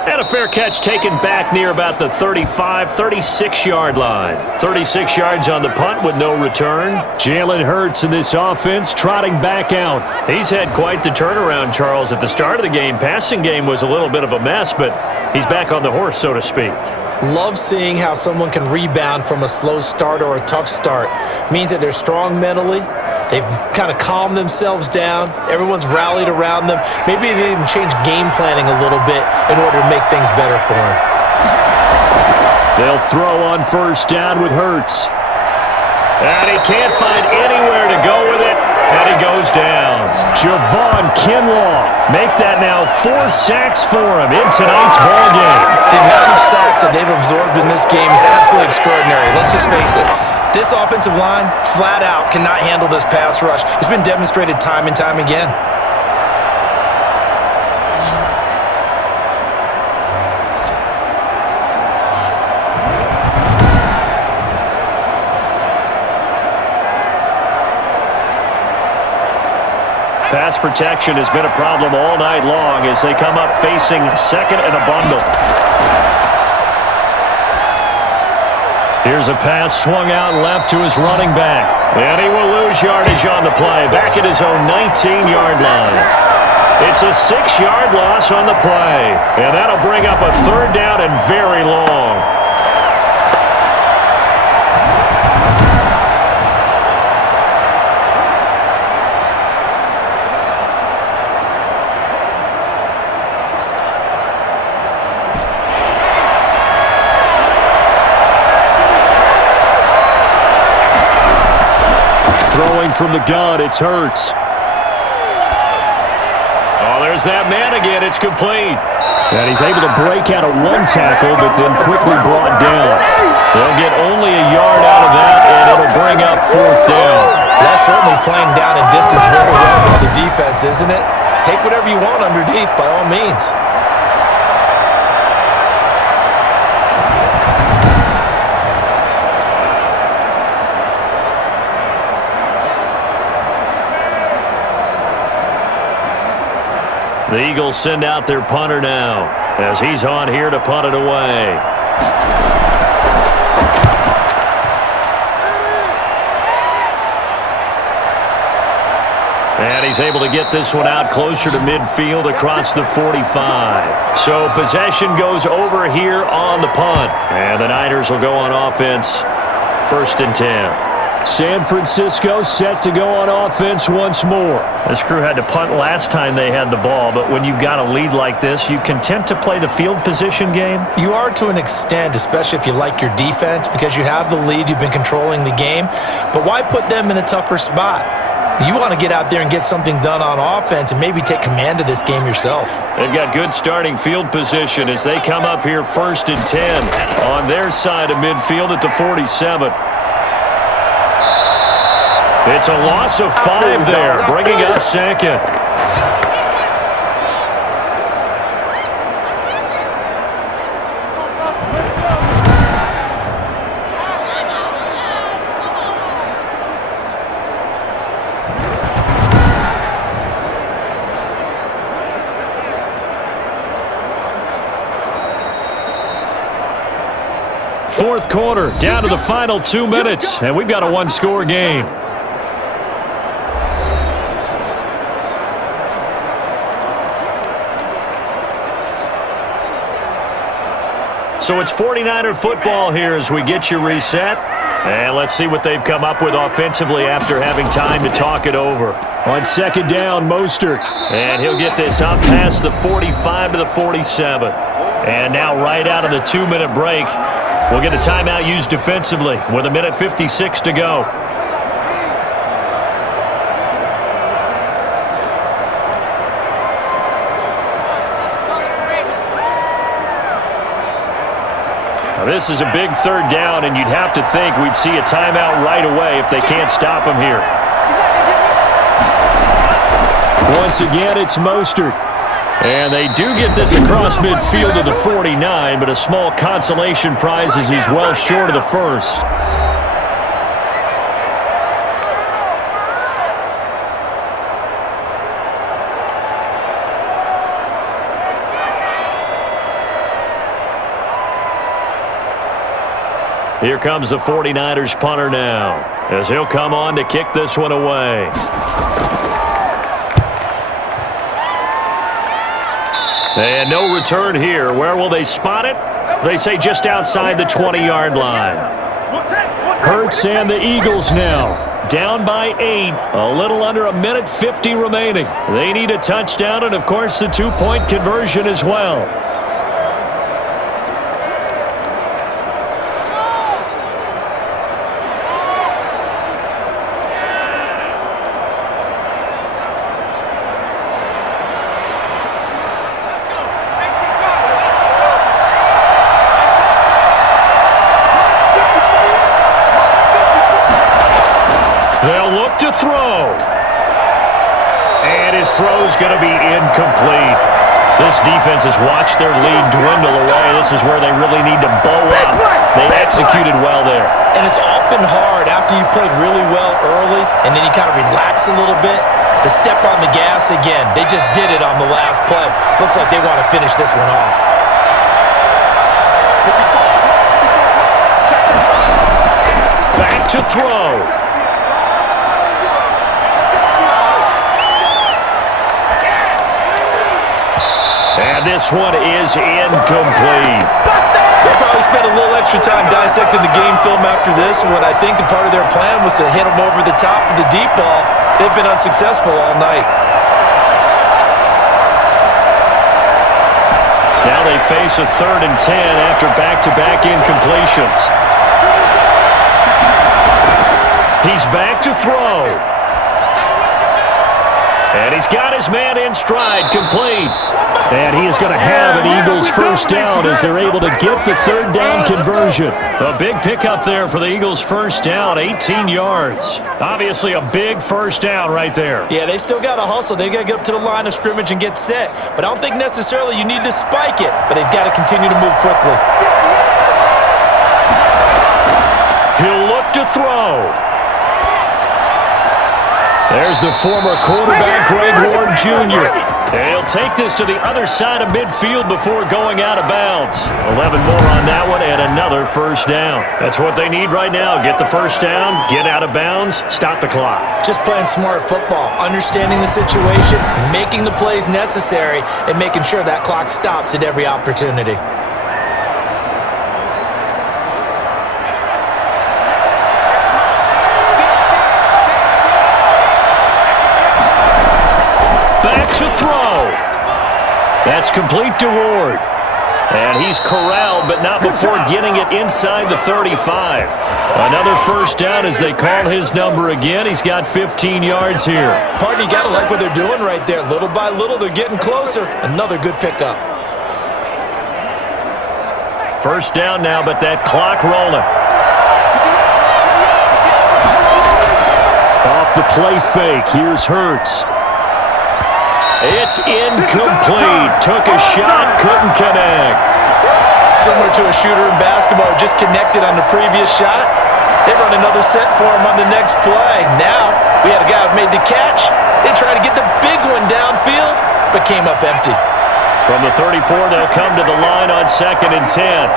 And a fair catch taken back near about the 35, 36-yard line. 36 yards on the punt with no return. Jalen Hurts in this offense trotting back out. He's had quite the turnaround, Charles. At the start of the game, passing game was a little bit of a mess, but he's back on the horse, so to speak. Love seeing how someone can rebound from a slow start or a tough start. Means that they're strong mentally. They've kind of calmed themselves down. Everyone's rallied around them. Maybe they even change game planning a little bit in order to make things better for them. They'll throw on first down with Hurts. And he can't find anywhere to go with it. And he goes down. Javon Kinlaw. Make that now 4 sacks for him in tonight's ballgame. The amount of sacks that they've absorbed in this game is absolutely extraordinary. Let's just face it. This offensive line, flat out, cannot handle this pass rush. It's been demonstrated time and time again. Pass protection has been a problem all night long as they come up facing second and a bundle. Here's a pass swung out left to his running back. And he will lose yardage on the play, back at his own 19-yard line. It's a 6-yard loss on the play. And that'll bring up a 3rd down and very long. Throwing from the gun, it's Hurts. Oh, there's that man again. It's complete. And he's able to break out of 1 tackle, but then quickly brought down. They'll get only a yard out of that, and it'll bring up 4th down. That's certainly playing down in distance very well by the defense, isn't it? Take whatever you want underneath, by all means. The Eagles send out their punter now as he's on here to punt it away. And he's able to get this one out closer to midfield across the 45. So possession goes over here on the punt. And the Niners will go on offense, 1st and 10. San Francisco set to go on offense once more. This crew had to punt last time they had the ball, but when you've got a lead like this, you content to play the field position game? You are to an extent, especially if you like your defense, because you have the lead, you've been controlling the game. But why put them in a tougher spot? You want to get out there and get something done on offense and maybe take command of this game yourself. They've got good starting field position as they come up here 1st and 10 on their side of midfield at the 47. It's a loss of 5 there, bringing up 2nd. Fourth quarter, down to the final 2 minutes, and we've got a 1-score game. So it's 49er football here as we get you reset. And let's see what they've come up with offensively after having time to talk it over. On 2nd down, Mostert. And he'll get this up past the 45 to the 47. And now right out of the 2-minute break, we'll get a timeout used defensively with 1:56 to go. Now, this is a big third down, and you'd have to think we'd see a timeout right away if they can't stop him here. Once again, it's Mostert. And they do get this across midfield to the 49, but a small consolation prize as he's well short of the first. Here comes the 49ers punter now, as he'll come on to kick this one away. And no return here. Where will they spot it? They say just outside the 20-yard line. Hurts and the Eagles now, down by 8, a little under a minute 50 remaining. They need a touchdown and, of course, the two-point conversion as well. They'll look to throw. And his throw's going to be incomplete. This defense has watched their lead dwindle away. This is where they really need to bow up. They executed well there. And it's often hard after you've played really well early and then you kind of relax a little bit to step on the gas again. They just did it on the last play. Looks like they want to finish this one off. Back to throw. And this one is incomplete. They'll probably spend a little extra time dissecting the game film after this one. I think the part of their plan was to hit them over the top of the deep ball. They've been unsuccessful all night. Now they face a 3rd and 10 after back-to-back incompletions. He's back to throw. And he's got his man in stride, complete. And he is going to have an Eagles first down as they're able to get the 3rd down conversion. A big pickup there for the Eagles first down, 18 yards. Obviously a big first down right there. Yeah, they still got to hustle. They got to get up to the line of scrimmage and get set. But I don't think necessarily you need to spike it, but they've got to continue to move quickly. He'll look to throw. There's the former quarterback, Greg Ward Jr. And he'll take this to the other side of midfield before going out of bounds. 11 more on that one and another first down. That's what they need right now. Get the first down, get out of bounds, stop the clock. Just playing smart football, understanding the situation, making the plays necessary, and making sure that clock stops at every opportunity. To throw. That's complete to Ward. And he's corralled, but not before getting it inside the 35. Another first down as they call his number again. He's got 15 yards here. Partner, you got to like what they're doing right there. Little by little, they're getting closer. Another good pickup. First down now, but that clock rolling. Off the play fake. Here's Hurts. It's incomplete. Took a shot, couldn't connect. Similar to a shooter in basketball, just connected on the previous shot. They run another set for him on the next play. Now, we had a guy who made the catch. They tried to get the big one downfield, but came up empty. From the 34, they'll come to the line on 2nd and 10.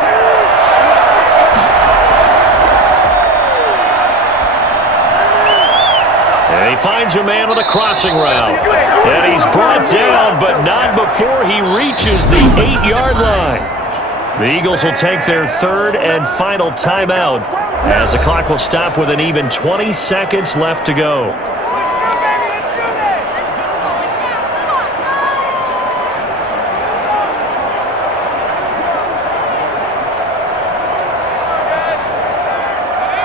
And he finds a man with a crossing route. And he's brought down, but not before he reaches the 8-yard line. The Eagles will take their 3rd and final timeout as the clock will stop with an even 20 seconds left to go.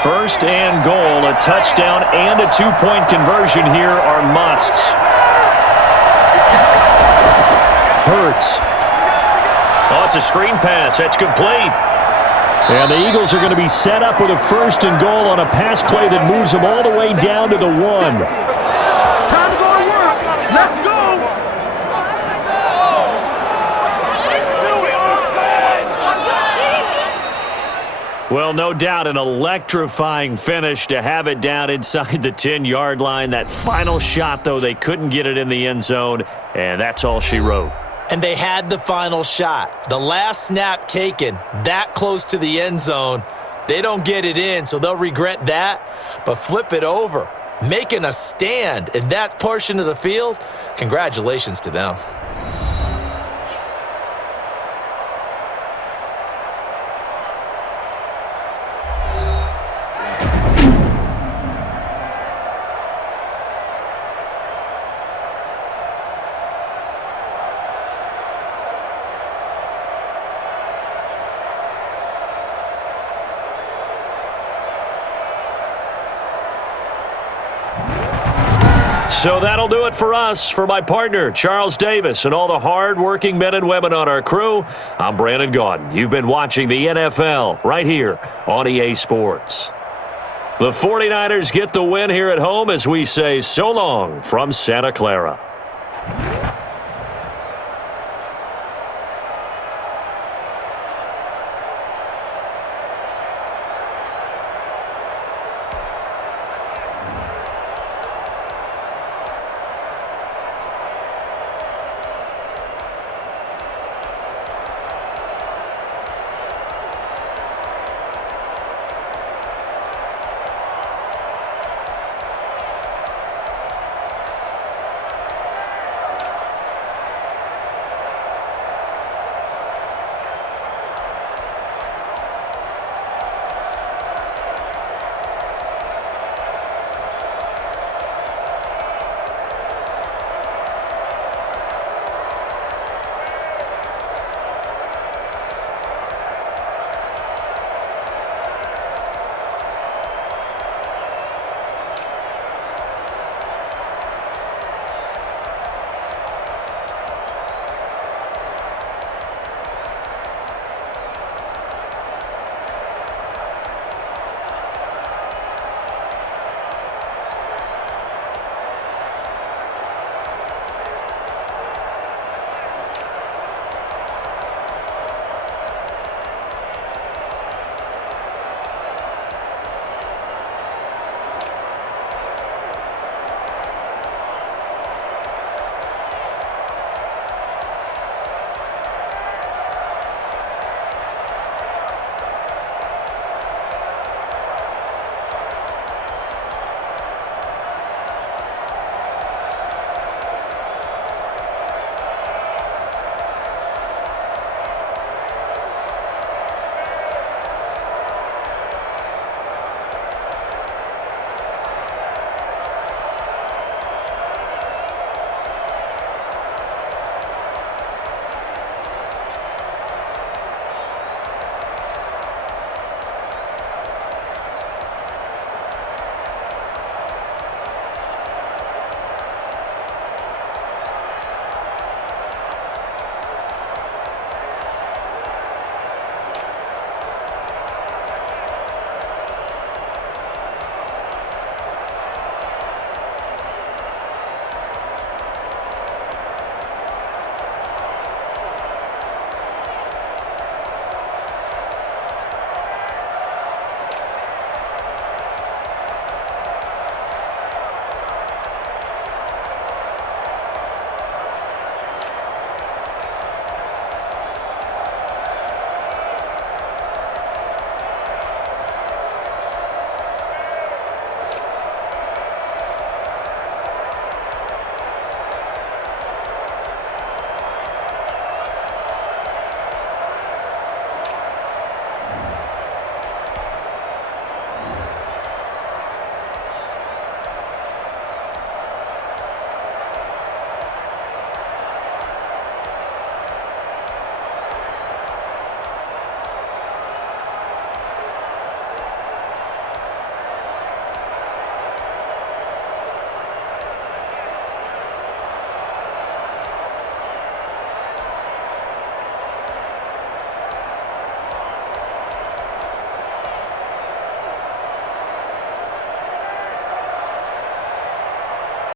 First and goal, a touchdown and a 2-point conversion here are musts. Hurts. Oh, it's a screen pass. That's complete. And the Eagles are going to be set up with a 1st and goal on a pass play that moves them all the way down to the 1. Time to go to work. Let's go. Well, no doubt an electrifying finish to have it down inside the 10-yard line. That final shot, though, they couldn't get it in the end zone, and that's all she wrote. And they had the final shot. The last snap taken that close to the end zone. They don't get it in, so they'll regret that. But flip it over, making a stand in that portion of the field, congratulations to them. So that'll do it for us. For my partner, Charles Davis, and all the hard-working men and women on our crew, I'm Brandon Gaudin. You've been watching the NFL right here on EA Sports. The 49ers get the win here at home as we say so long from Santa Clara.